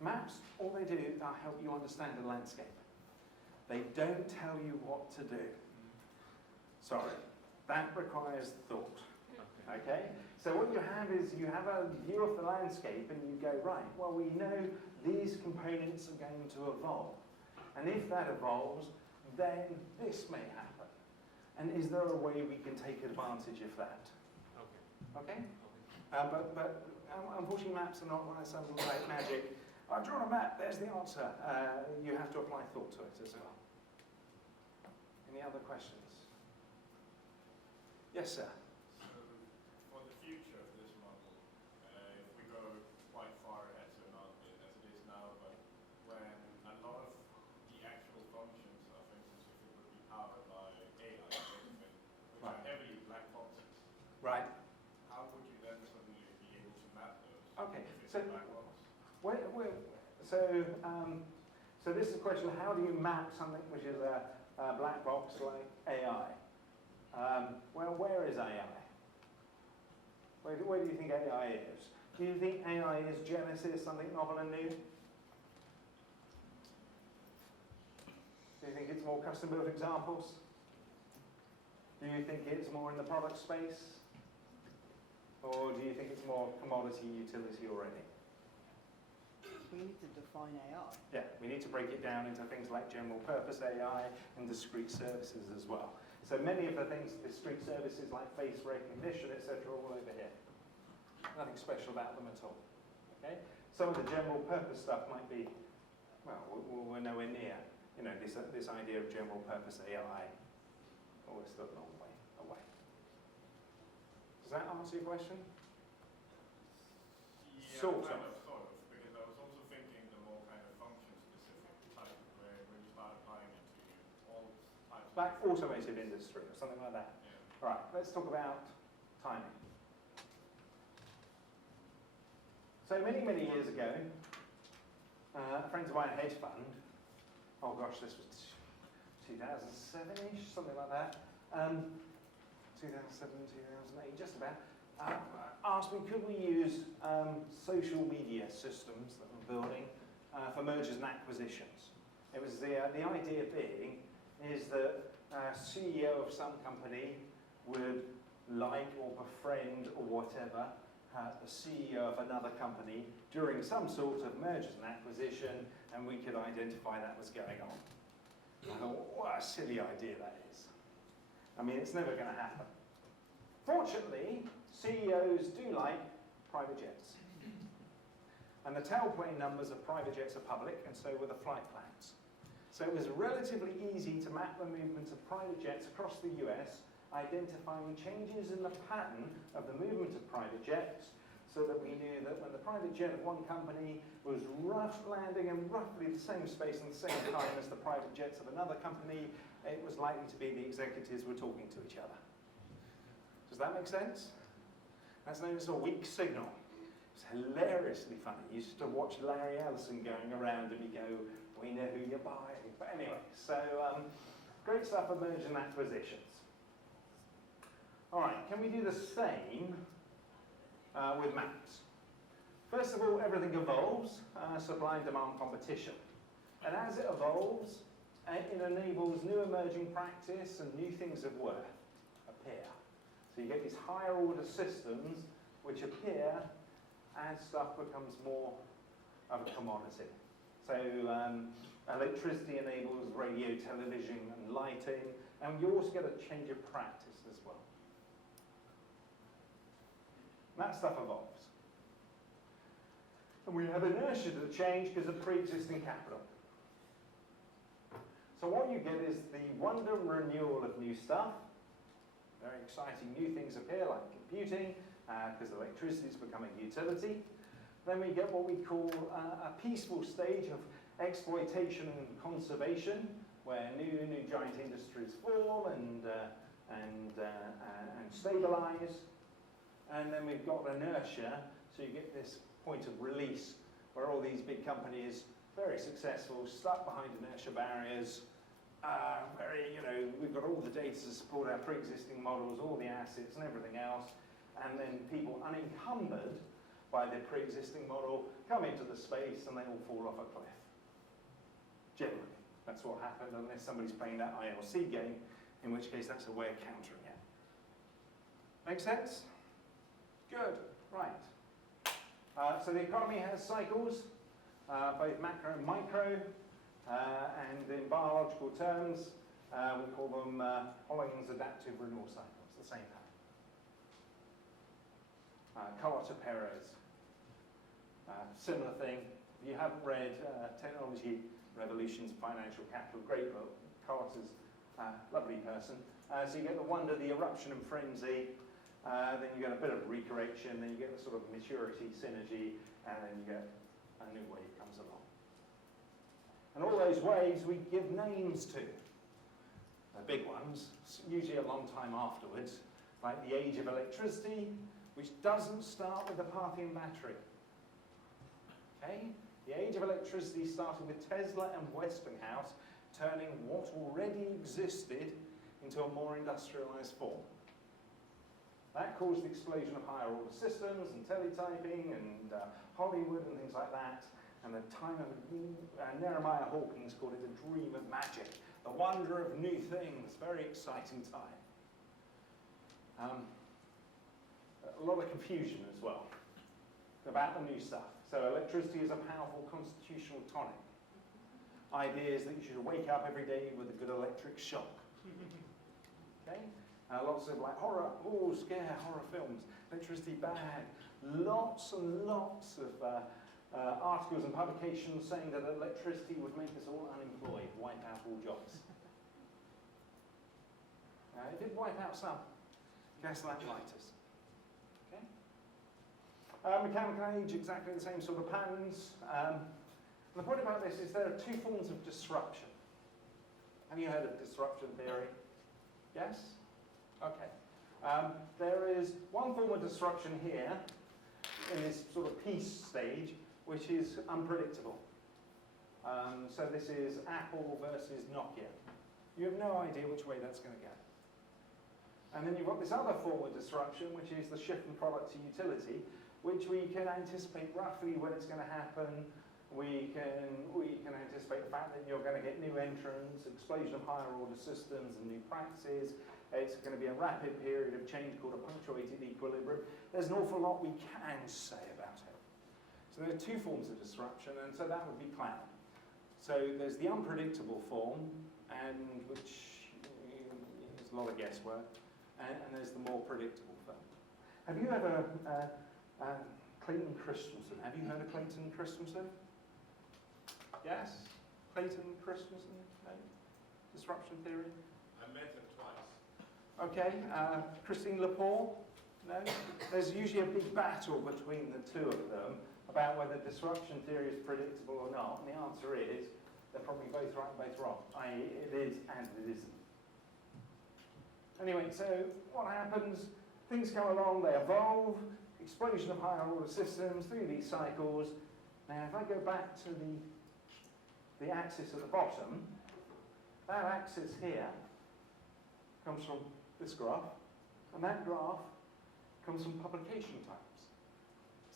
Maps, all they do are help you understand the landscape. They don't tell you what to do. Sorry, that requires thought. Okay? So what you have is you have a view of the landscape and you go, right, well, we know these components are going to evolve. And if that evolves, then this may happen. And is there a way we can take advantage of that? Okay? But unfortunately, maps are not something like magic. I've drawn a map, there's the answer. You have to apply thought to it as well. Any other questions? Yes, sir. So for the future of this model, if we go quite far ahead, so not as it is now, but when a lot of the actual functions, for instance, if it would be powered by AI, which are heavily black boxes, Right. how would you then suddenly be able to map those? Okay, If it's so a black box? So this is a question, how do you map something which is a black box like AI? Well, where is AI? Where do you think AI is? Do you think AI is Genesis, something novel and new? Do you think it's more custom-built examples? Do you think it's more in the product space? Or do you think it's more commodity utility already? We need to define AI. Yeah, we need to break it down into things like general purpose AI and discrete services as well. So many of the things, discrete services like face recognition, etc., are all over here. Nothing special about them at all. Okay? Some of the general purpose stuff might be, well, we're nowhere near, you know, this idea of general purpose AI. Oh, we're still a long way away. Does that answer your question? Yeah, Sort kind of. of, because I was also thinking the more kind of function-specific type, where you start applying it to all types of... Like automotive industry or something like that. Yeah. All right, let's talk about timing. So many, many years ago, friends of mine, a hedge fund, oh gosh, this was 2007-ish, something like that, 2007, 2008, just about, asked me could we use social media systems that we're building for mergers and acquisitions. It was the idea being is that a CEO of some company would like or befriend or whatever the CEO of another company during some sort of mergers and acquisition, and we could identify that was going on. I thought, what a silly idea that is. I mean, it's never going to happen. Fortunately, CEOs do like private jets. And the tailplane numbers of private jets are public, and so were the flight plans. So it was relatively easy to map the movements of private jets across the US, identifying changes in the pattern of the movement of private jets, so that we knew that when the private jet of one company was landing in roughly the same space and the same time as the private jets of another company, it was likely to be the executives were talking to each other. Does that make sense? That's known as a weak signal. It's hilariously funny. You used to watch Larry Ellison going around and he'd go, we know who you're buying. But anyway, so great stuff for mergers and acquisitions. All right, can we do the same with maps? First of all, everything evolves, supply and demand competition. And as it evolves, it enables new emerging practice and new things of worth appear. So you get these higher order systems which appear as stuff becomes more of a commodity. So electricity enables radio, television and lighting, and you also get a change of practice as well. That stuff evolves. And we have inertia to the change because of pre-existing capital. So what you get is the wonder renewal of new stuff. Very exciting new things appear, like computing, because electricity is becoming a utility. Then we get what we call a peaceful stage of exploitation and conservation, where new giant industries form and stabilize. And then we've got inertia, so you get this point of release, where all these big companies, very successful, stuck behind inertia barriers, we've got all the data to support our pre-existing models, all the assets and everything else, and then people unencumbered by their pre-existing model come into the space and they all fall off a cliff. Generally, that's what happened, unless somebody's playing that ILC game, in which case that's a way of countering it. Make sense? Good, right. So the economy has cycles, both macro and micro, and in biological terms, we call them Hollings adaptive renewal cycles, the same pattern. Carter Perez, similar thing. If you haven't read Technology Revolutions of Financial Capital, great book. Carter's a lovely person. So you get the wonder, the eruption and frenzy, then you get a bit of recorrection, then you get the sort of maturity, synergy, and then you get a new wave comes along. And all those waves we give names to. The big ones, usually a long time afterwards, like the age of electricity, which doesn't start with the Parthian battery. Okay? The age of electricity started with Tesla and Westinghouse turning what already existed into a more industrialized form. That caused the explosion of higher order systems and teletyping and Hollywood and things like that. And the time of Jeremiah Hawkins called it the dream of magic, the wonder of new things, very exciting time. A lot of confusion as well about the new stuff. So electricity is a powerful constitutional tonic. Idea is that you should wake up every day with a good electric shock. Okay? Lots of like horror, scare, horror films, electricity bad. Lots and lots of articles and publications saying that electricity would make us all unemployed, wipe out all jobs. It did wipe out some. Gas lamp lighters. Okay? Mechanical age, exactly the same sort of patterns. The point about this is there are two forms of disruption. Have you heard of disruption theory? Yes? Okay. There is one form of disruption here, in this sort of peace stage, which is unpredictable. So this is Apple versus Nokia. You have no idea which way that's going to go. And then you've got this other form of disruption, which is the shift from product to utility, which we can anticipate roughly when it's going to happen. We can anticipate the fact that you're going to get new entrants, explosion of higher order systems and new practices. It's going to be a rapid period of change called a punctuated equilibrium. There's an awful lot we can say about it. So there are two forms of disruption, and so that would be cloud. So there's the unpredictable form, and which is a lot of guesswork, and there's the more predictable form. Have you ever, Clayton Christensen, have you heard of Clayton Christensen? Yes? Clayton Christensen? No? Disruption theory? I met him twice. Okay. Christine Lepore? No? There's usually a big battle between the two of them about whether disruption theory is predictable or not, and the answer is they're probably both right and both wrong. I.e., it is and it isn't. Anyway, so what happens? Things come along, they evolve, explosion of higher order systems through these cycles. Now, if I go back to the axis at the bottom, that axis here comes from this graph, and that graph comes from publication types.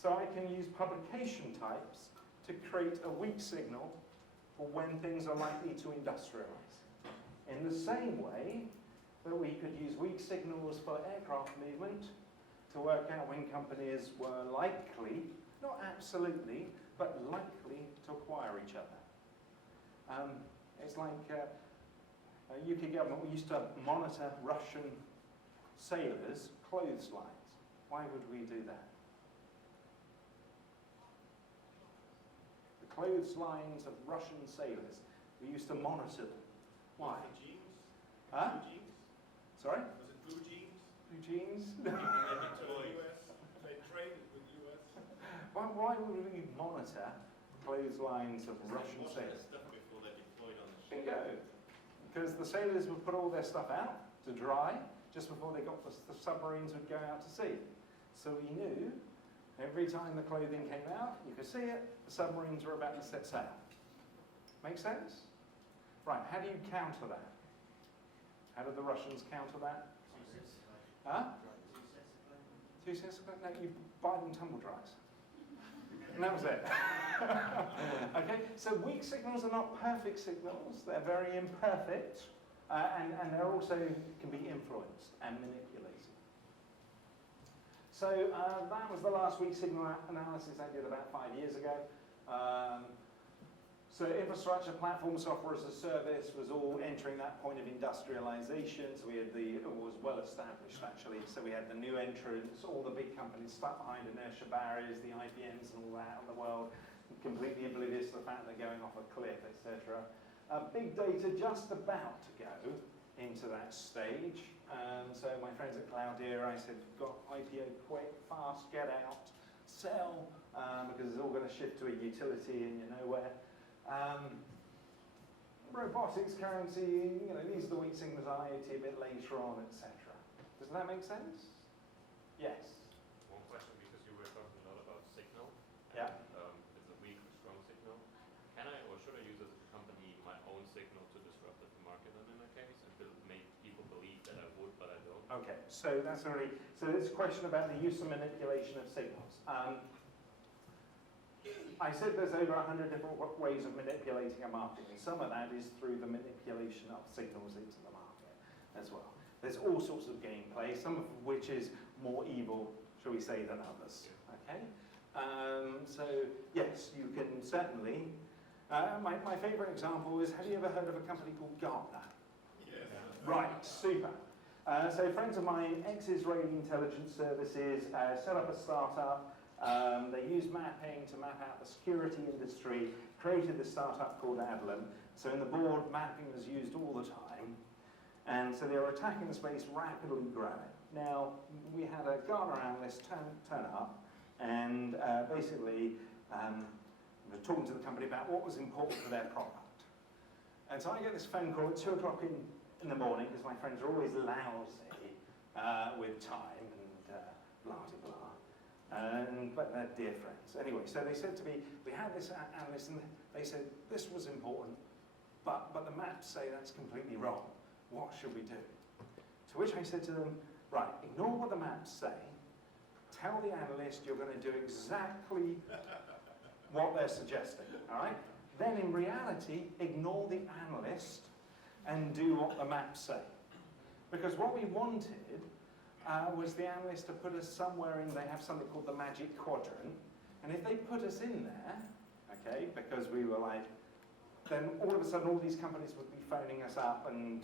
So I can use publication types to create a weak signal for when things are likely to industrialize. In the same way that we could use weak signals for aircraft movement to work out when companies were likely, not absolutely, but likely to acquire each other. It's like UK government, we used to monitor Russian sailors' clothes lines. Why would we do that? The clothes lines of Russian sailors, we used to monitor them. Why? Blue jeans? Huh? Blue jeans? Sorry? Was it blue jeans? Blue jeans? To the US? They traded with US? Why would we monitor clothes lines of Russian Washing their sailors? stuff before they're deployed on the ship. Bingo. Because the sailors would put all their stuff out to dry just before they got the submarines would go out to sea. So we knew every time the clothing came out, you could see it, the submarines were about to set sail. Make sense? Right, how do you counter that? How did the Russians counter that? Huh? 2 sets of clothing? No, you buy them tumble dries. And that was it. Okay, so weak signals are not perfect signals. They're very imperfect, and they're also can be influenced and manipulated. So that was the last weak signal analysis I did about 5 years ago. So infrastructure, platform, software as a service was all entering that point of industrialization. So we had it was well established actually. So we had the new entrants, all the big companies stuck behind inertia barriers, the IBMs and all that in the world, completely oblivious to the fact they're going off a cliff, etc. Big data just about to go into that stage. So my friends at Cloudeer, I said, got IPO quick, fast, get out, sell, because it's all going to shift to a utility and you're nowhere. Robotics, currency, these are the weak signals, IoT a bit later on, etc. Does that make sense? Yes. One question, because you were talking a lot about signal. Yeah. And, it's a weak or strong signal. Can I or should I use as a company my own signal to disrupt the market then in that case and to make people believe that I would, but I don't? Okay, so that's already, so it's a question about the use and manipulation of signals. I said there's over 100 different ways of manipulating a market, and some of that is through the manipulation of signals into the market as well. There's all sorts of gameplay, some of which is more evil, shall we say, than others. Okay? So yes, you can certainly. My favourite example is, have you ever heard of a company called Gartner? Yes. Right, super. So friends of mine, ex-Israeli intelligence services, set up a startup. They used mapping to map out the security industry, created this startup called Adlon. So in the board, mapping was used all the time. And so they were attacking the space, rapidly growing. Now, we had a Gartner analyst turn up and basically were talking to the company about what was important for their product. And so I get this phone call at 2 o'clock in the morning, because my friends are always lousy with time and blah, blah, blah. But they're dear friends. Anyway, so they said to me, we had this analyst, and they said this was important, but the maps say that's completely wrong. What should we do? To which I said to them, right, ignore what the maps say. Tell the analyst you're going to do exactly what they're suggesting, all right? Then in reality, ignore the analyst and do what the maps say. Because what we wanted was the analyst to put us somewhere in, they have something called the magic quadrant, and if they put us in there, okay, because we were like, then all of a sudden all these companies would be phoning us up and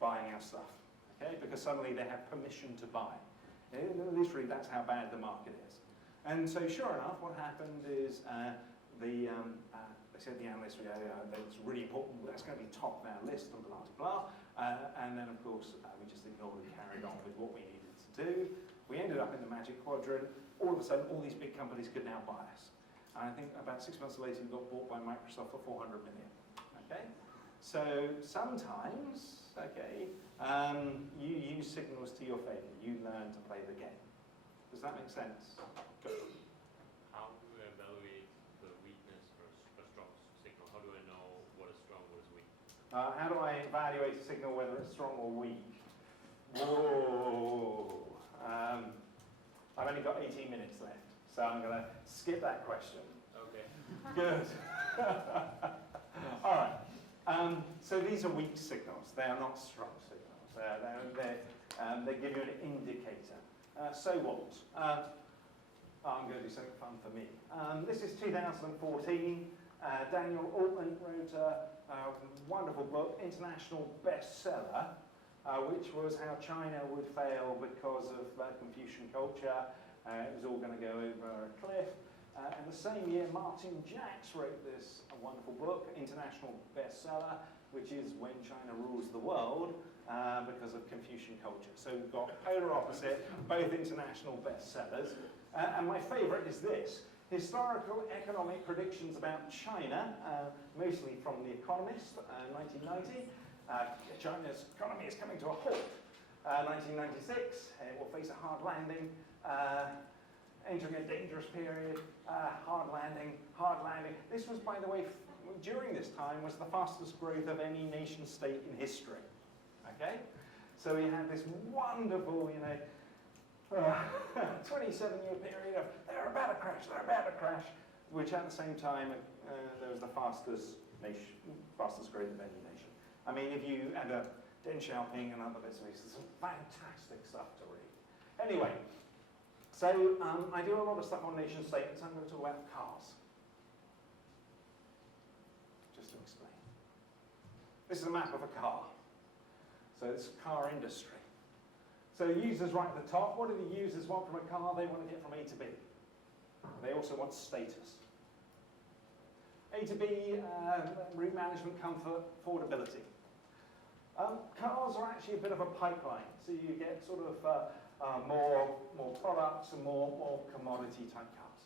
buying our stuff, okay, because suddenly they have permission to buy. Literally, that's how bad the market is. And so sure enough, what happened is they said the analyst, that's really important, that's going to be top of our list, and blah, blah, blah. And then, of course, we just ignored and carried on with what we needed to do. We ended up in the magic quadrant. All of a sudden, all these big companies could now buy us. And I think about 6 months later, we got bought by Microsoft for 400 million. Okay? So sometimes, okay, you use signals to your favor. You learn to play the game. Does that make sense? Good. How do I evaluate the weakness for a strong signal? How do I know what is strong, what is weak? How do I evaluate a signal, whether it's strong or weak? Whoa. I've only got 18 minutes left, so I'm going to skip that question. Okay. Good. All right. So these are weak signals. They are not strong signals. They give you an indicator. So what? I'm going to do something fun for me. This is 2014. Daniel Altman wrote a wonderful book, international bestseller, which was how China would fail because of Confucian culture. It was all going to go over a cliff. And the same year, Martin Jacks wrote this wonderful book, international bestseller, which is When China Rules the World, because of Confucian culture. So we've got polar opposite, both international bestsellers. And my favourite is this. Historical economic predictions about China, mostly from The Economist, 1990. China's economy is coming to a halt. 1996, it will face a hard landing. Entering a dangerous period, hard landing. This was, by the way, during this time, was the fastest growth of any nation state in history. Okay? So we had this wonderful, 27-year period of they're about to crash, which at the same time, there was the fastest growth of any nation. I mean, if you add up Deng Xiaoping and other bits and pieces, some fantastic stuff to read. Anyway, so I do a lot of stuff on nation states. I'm going to talk about cars. Just to explain. This is a map of a car. So it's car industry. So users right at the top, what do the users want from a car? They want to get from A to B. They also want status. A to B, route management, comfort, affordability. Cars are actually a bit of a pipeline. So you get sort of more products and more commodity type cars.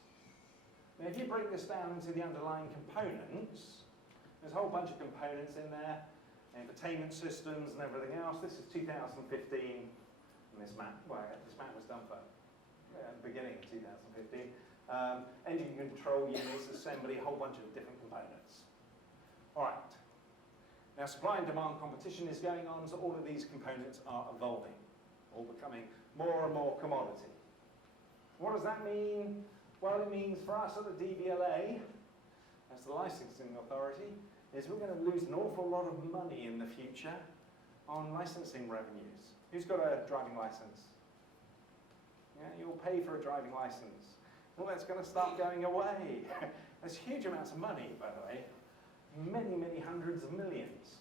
Now if you break this down into the underlying components, there's a whole bunch of components in there, entertainment systems and everything else. This is 2015, and this map was done for beginning of 2015. Engine control units, assembly, a whole bunch of different components. All right. Now supply and demand competition is going on, so all of these components are evolving, all becoming more and more commodity. What does that mean? Well, it means for us at the DVLA, as the licensing authority, is we're going to lose an awful lot of money in the future on licensing revenues. Who's got a driving license? Yeah, you'll pay for a driving license. Well, that's going to start going away. There's huge amounts of money, by the way. Many, many hundreds of millions.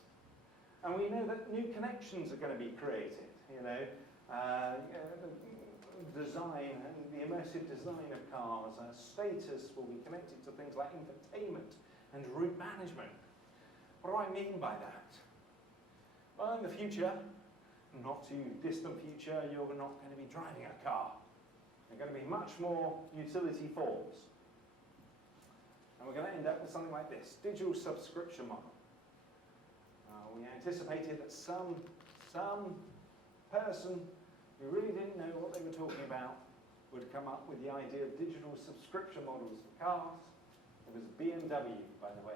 And we know that new connections are going to be created, design and the immersive design of cars, status will be connected to things like infotainment and route management. What do I mean by that? Well, in the future, not too distant future, you're not going to be driving a car. There are going to be much more utility forms. And we're going to end up with something like this, digital subscription model. We anticipated that some person who really didn't know what they were talking about would come up with the idea of digital subscription models for cars. It was BMW, by the way,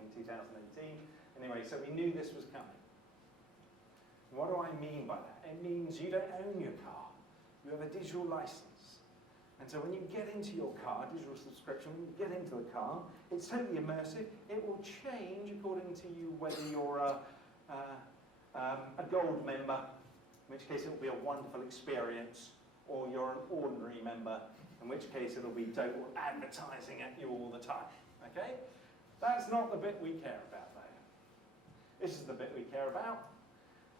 in 2018. Anyway, so we knew this was coming. What do I mean by that? It means you don't own your car. You have a digital license. And so when you get into your car, digital subscription, when you get into the car, it's totally immersive. It will change according to you whether you're a gold member, in which case it will be a wonderful experience, or you're an ordinary member, in which case it'll be total advertising at you all the time. Okay? That's not the bit we care about, though. This is the bit we care about.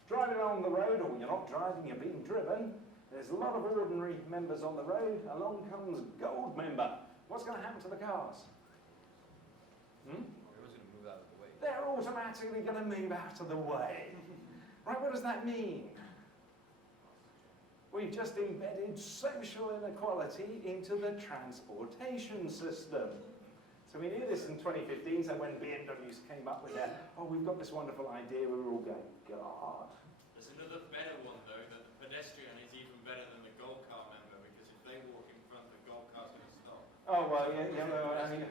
Driving along the road, or you're not driving, you're being driven. There's a lot of ordinary members on the road. Along comes a gold member. What's going to happen to the cars? They're automatically going to move out of the way. Right, what does that mean? We've just embedded social inequality into the transportation system. So we knew this in 2015, so when BMWs came up with their, oh, we've got this wonderful idea, we were all going, God. There's another better one, though, that the pedestrian is even better than the gold car member, because if they walk in front, the gold car's going to stop. Oh, well, yeah, well, I mean,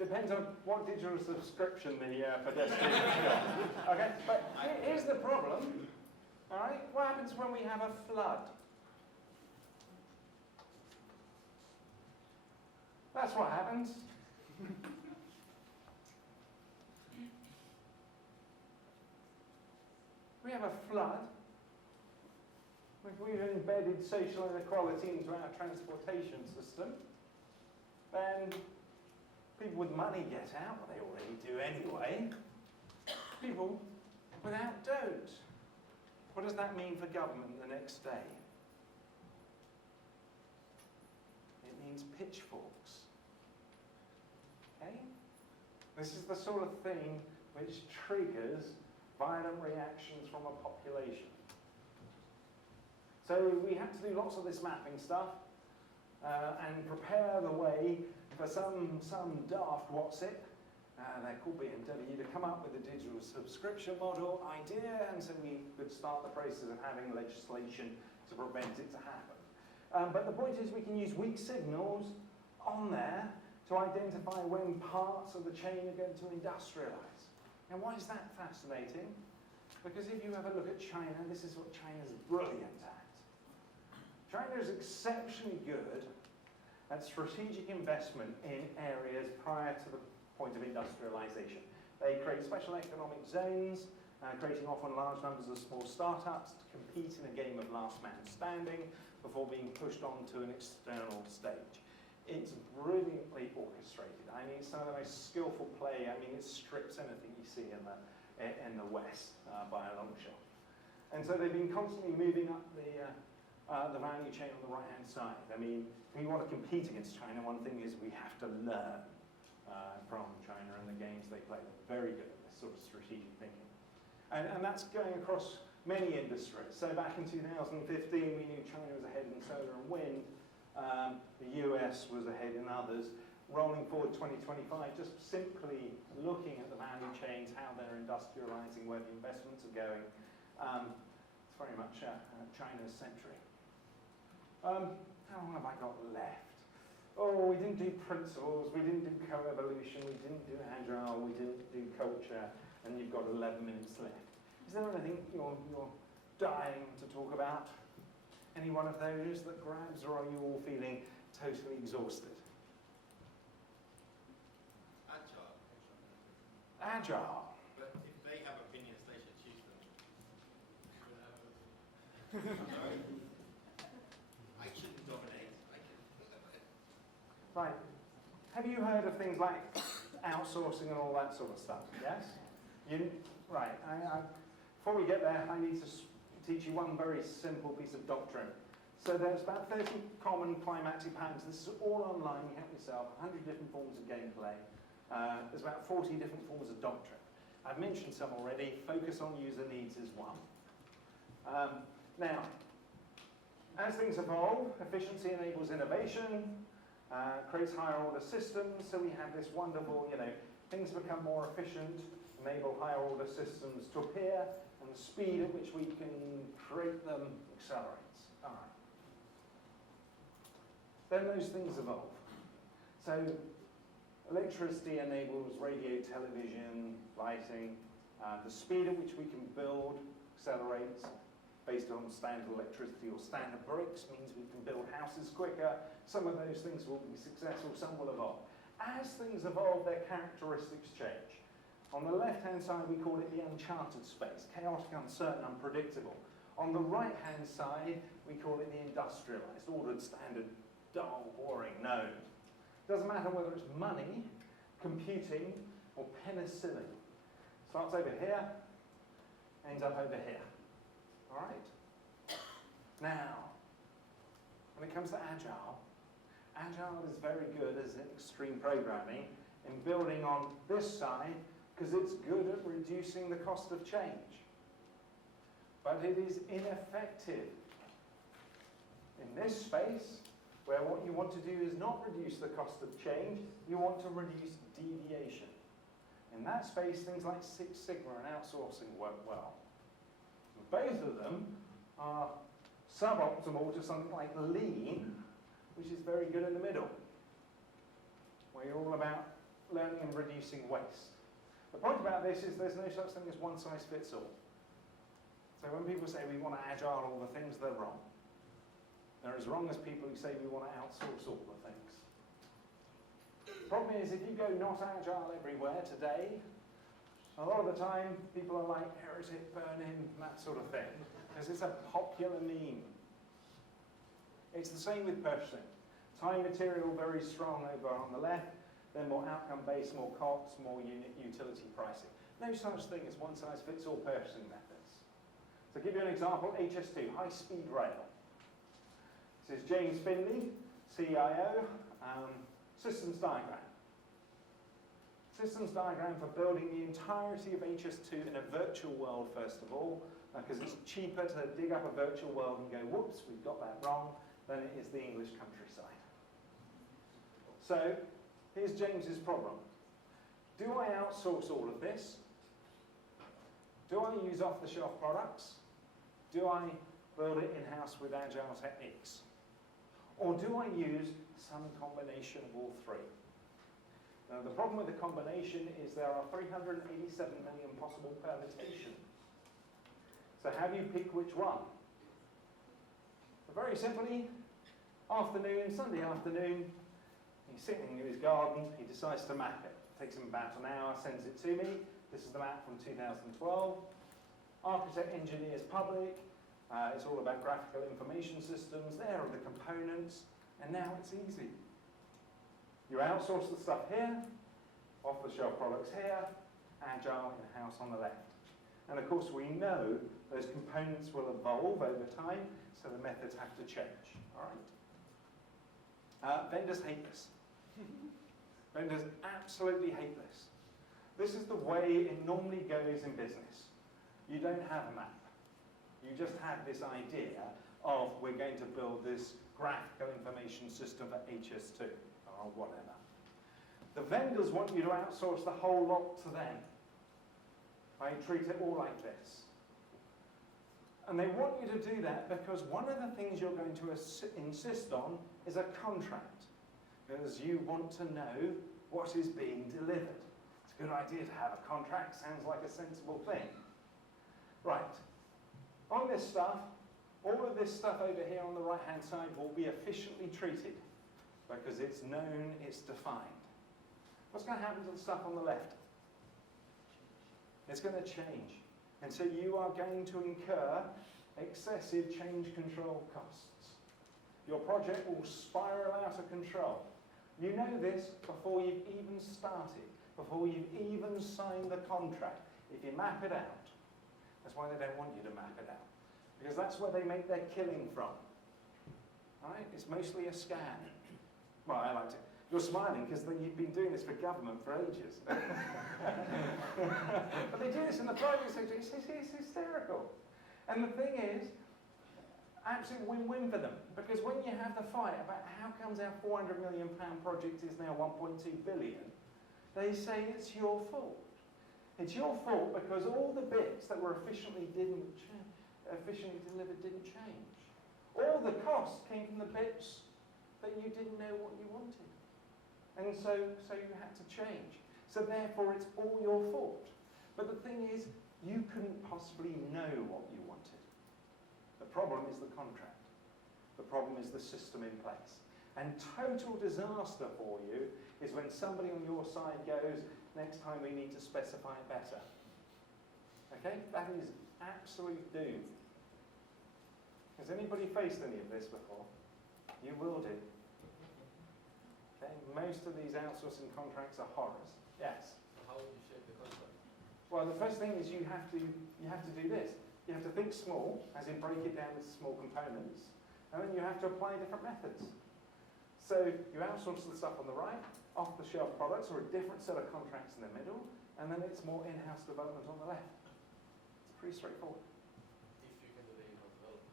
depends on what digital subscription the pedestrian has got. Okay, but here's the problem, all right? What happens when we have a flood? That's what happens. We have a flood. If we've embedded social inequality into our transportation system, then people with money get out, well, they already do anyway. People without don't. What does that mean for government the next day? It means pitchforks. Okay? This is the sort of thing which triggers violent reactions from a population. So we have to do lots of this mapping stuff and prepare the way for some daft what's-it, they're called BMW, to come up with a digital subscription model idea, and so we could start the process of having legislation to prevent it to happen. But the point is we can use weak signals on there to identify when parts of the chain are going to industrialize. And why is that fascinating? Because if you have a look at China, this is what China's brilliant at. China is exceptionally good at strategic investment in areas prior to the point of industrialization. They create special economic zones, creating often large numbers of small startups to compete in a game of last man standing before being pushed onto an external stage. It's brilliantly orchestrated. I mean, it's some of the most skillful play. I mean, it strips anything you see in the West by a long shot. And so they've been constantly moving up the value chain on the right-hand side. I mean, if we want to compete against China, one thing is we have to learn from China and the games they play. They're very good at this sort of strategic thinking. And that's going across many industries. So back in 2015, we knew China was ahead in solar and wind. The US was ahead in others. Rolling forward 2025, just simply looking at the value chains, how they're industrializing, where the investments are going. It's very much China's century. How long have I got left? Oh, we didn't do principles, we didn't do co-evolution, we didn't do agile, we didn't do culture, and you've got 11 minutes left. Is there anything you're dying to talk about? Any one of those that grabs, or are you all feeling totally exhausted? Agile. But if they have opinions, they should choose them. Sorry. I shouldn't dominate. Right. Have you heard of things like outsourcing and all that sort of stuff? Yes? Right. Before we get there, I need to teach you one very simple piece of doctrine. So there's about 30 common climatic patterns. This is all online. You help yourself. 100 different forms of gameplay. There's about 40 different forms of doctrine. I've mentioned some already. Focus on user needs is one. Now, as things evolve, efficiency enables innovation, creates higher order systems. So we have this wonderful, things become more efficient, enable higher order systems to appear, and the speed at which we can create them accelerates. All right. then those things evolve. So electricity enables radio, television, lighting. The speed at which we can build accelerates based on standard electricity or standard bricks, means we can build houses quicker. Some of those things will be successful, some will evolve. As things evolve, their characteristics change. On the left-hand side, we call it the uncharted space, chaotic, uncertain, unpredictable. On the right-hand side, we call it the industrialized, ordered, standard, dull, boring, known. Doesn't matter whether it's money, computing, or penicillin. Starts over here, ends up over here. All right? Now, when it comes to Agile, Agile is very good as extreme programming in building on this side because it's good at reducing the cost of change. But it is ineffective in this space where what you want to do is not reduce the cost of change, you want to reduce deviation. In that space, things like Six Sigma and outsourcing work well. Both of them are suboptimal to something like Lean, which is very good in the middle, where you're all about learning and reducing waste. The point about this is there's no such thing as one size fits all. So when people say we want to agile all the things, they're wrong. They're as wrong as people who say we want to outsource all the things. The problem is if you go not agile everywhere today, a lot of the time people are like, heretic, burn in, that sort of thing, because it's a popular meme. It's the same with purchasing. Time material very strong over on the left, then more outcome-based, more costs, more unit utility pricing. No such thing as one-size-fits-all purchasing methods. To give you an example, HS2, high-speed rail. This is James Finley, CIO, systems diagram. Systems diagram for building the entirety of HS2 in a virtual world, first of all, because it's cheaper to dig up a virtual world and go, whoops, we've got that wrong, than it is the English countryside. So, here's James's problem. Do I outsource all of this? Do I use off-the-shelf products? Do I build it in-house with agile techniques? Or do I use some combination of all three? Now, the problem with the combination is there are 387 million possible permutations. So how do you pick which one? Very simply, Sunday afternoon, he's sitting in his garden, he decides to map it. Takes him about an hour, sends it to me. This is the map from 2012. Architect, engineers, public. It's all about graphical information systems. There are the components. And now it's easy. You outsource the stuff here, off-the-shelf products here, agile in-house on the left. And of course we know those components will evolve over time, so the methods have to change. All right? Vendors hate this. Vendors absolutely hate this. This is the way it normally goes in business. You don't have a map. You just have this idea of we're going to build this graphical information system for HS2 or whatever. The vendors want you to outsource the whole lot to them. They treat it all like this. And they want you to do that because one of the things you're going to insist on is a contract. Because you want to know what is being delivered. It's a good idea to have a contract, sounds like a sensible thing. Right. On this stuff, all of this stuff over here on the right-hand side will be efficiently treated because it's known, it's defined. What's going to happen to the stuff on the left? It's going to change. And so you are going to incur excessive change control costs. Your project will spiral out of control. You know this before you've even started, before you've even signed the contract. If you map it out, that's why they don't want you to map it out. Because that's where they make their killing from. Right? It's mostly a scam. Well, I like to. You're smiling because you've been doing this for government for ages. But they do this in the private sector. It's hysterical. And the thing is, absolute win-win for them. Because when you have the fight about how comes our £400 million project is now 1.2 billion, they say it's your fault. It's your fault because all the bits that were efficiently delivered didn't change. All the costs came from the bits that you didn't know what you wanted. And so you had to change. So therefore it's all your fault. But the thing is, you couldn't possibly know what you wanted. The problem is the contract. The problem is the system in place. And total disaster for you is when somebody on your side goes, next time we need to specify it better. Okay? That is absolute doom. Has anybody faced any of this before? You will do. Okay? Most of these outsourcing contracts are horrors. Yes? How would you shape the contract? Well, the first thing is you have to do this. You have to think small, as in break it down into small components, and then you have to apply different methods. So you outsource the stuff on the right, off-the-shelf products, or a different set of contracts in the middle, and then it's more in-house development on the left. It's pretty straightforward. If you can do the in-house development.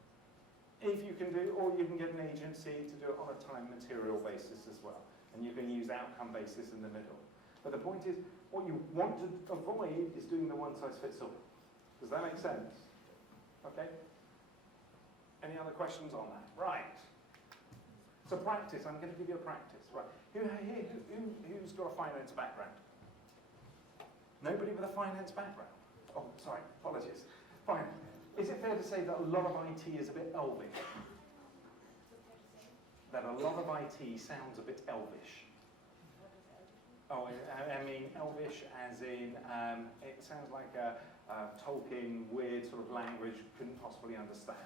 If you can do, or you can get an agency to do it on a time material basis as well, and you can use outcome basis in the middle. But the point is, what you want to avoid is doing the one-size-fits-all. Does that make sense? Okay? Any other questions on that? Right. So practice, I'm going to give you a practice. Right. Who's got a finance background? Nobody with a finance background? Oh, sorry, apologies. Fine. Is it fair to say that a lot of IT is a bit elvish? That a lot of IT sounds a bit elvish? Oh, I mean elvish as in, it sounds like a Tolkien weird sort of language you couldn't possibly understand.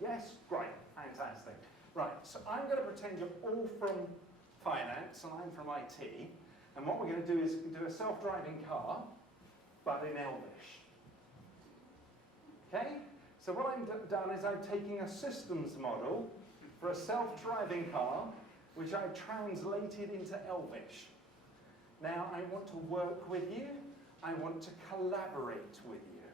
Yes? Great. Fantastic. Right, so I'm going to pretend you're all from finance and I'm from IT. And what we're going to do is do a self-driving car, but in elvish. Okay? So what I've done is I'm taking a systems model for a self-driving car, which I've translated into elvish. Now, I want to work with you. I want to collaborate with you.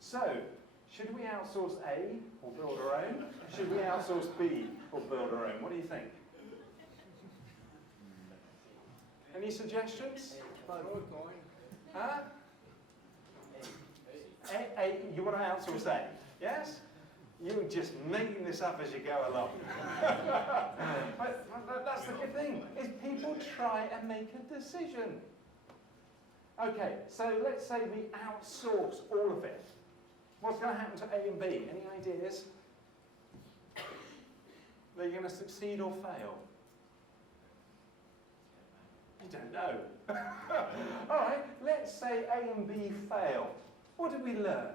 So, should we outsource A or build our own? Should we outsource B or build our own? What do you think? Any suggestions? Huh? You want to outsource A? Yes? You're just making this up as you go along. but that's the good thing, is people try and make a decision. Okay, so let's say we outsource all of it. What's going to happen to A and B? Any ideas? They're going to succeed or fail? You don't know. All right, let's say A and B fail. What did we learn?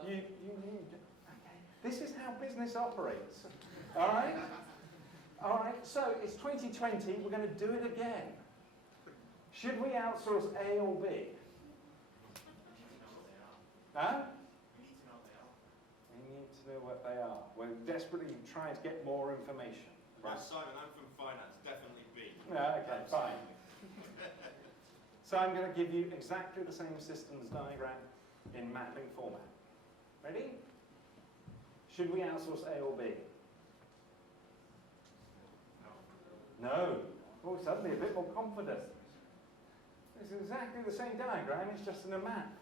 Okay. This is how business operates. All right? All right, so it's 2020, we're going to do it again. Should we outsource A or B? Huh? We need to know what they are. We're desperately trying to get more information. Right, Simon, I'm from finance, definitely B. Yeah, okay, fine. So I'm going to give you exactly the same systems diagram in mapping format. Ready? Should we outsource A or B? No. Oh, suddenly a bit more confident. It's exactly the same diagram, it's just in a map.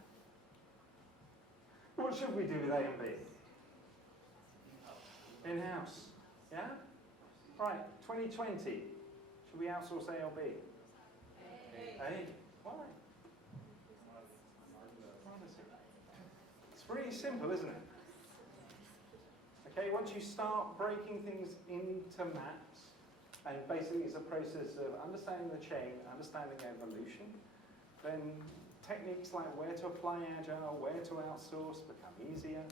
What should we do with A and B? In-house. Yeah? Right, 2020. Should we outsource A or B? A. Why? It's really simple, isn't it? Okay, once you start breaking things into maps, and basically it's a process of understanding the chain, understanding evolution, then techniques like where to apply Agile, where to outsource become easier,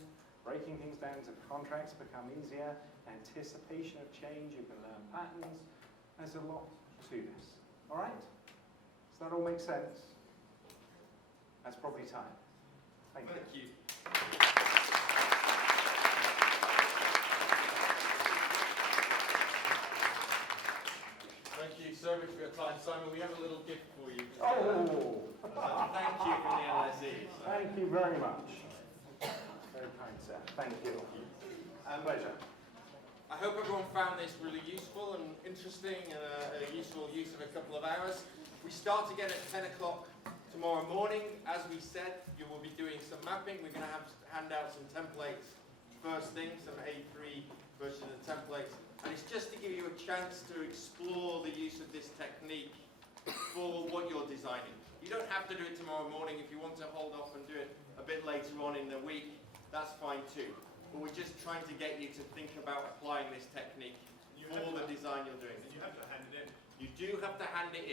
breaking things down to contracts become easier, anticipation of change, you can learn patterns. There's a lot to this. All right? Does that all make sense? That's probably time. Thank you. Thank you. Thank you so much for your time, Simon. We have a little gift for you. Oh! Thank you from the LSE. Thank you very much. Very kind, sir. Thank you. Pleasure. I hope everyone found this really useful and interesting and a useful use of a couple of hours. We start again at 10 o'clock tomorrow morning. As we said, you will be doing some mapping. We're going to hand out some templates first thing, some A3 version of the templates, and it's just to give you a chance to explore the use of this technique for what you're designing. You don't have to do it tomorrow morning. If you want to hold off and do it a bit later on in the week, that's fine too. But we're just trying to get you to think about applying this technique for the design you're doing. And you have to hand it in. You do have to hand it in.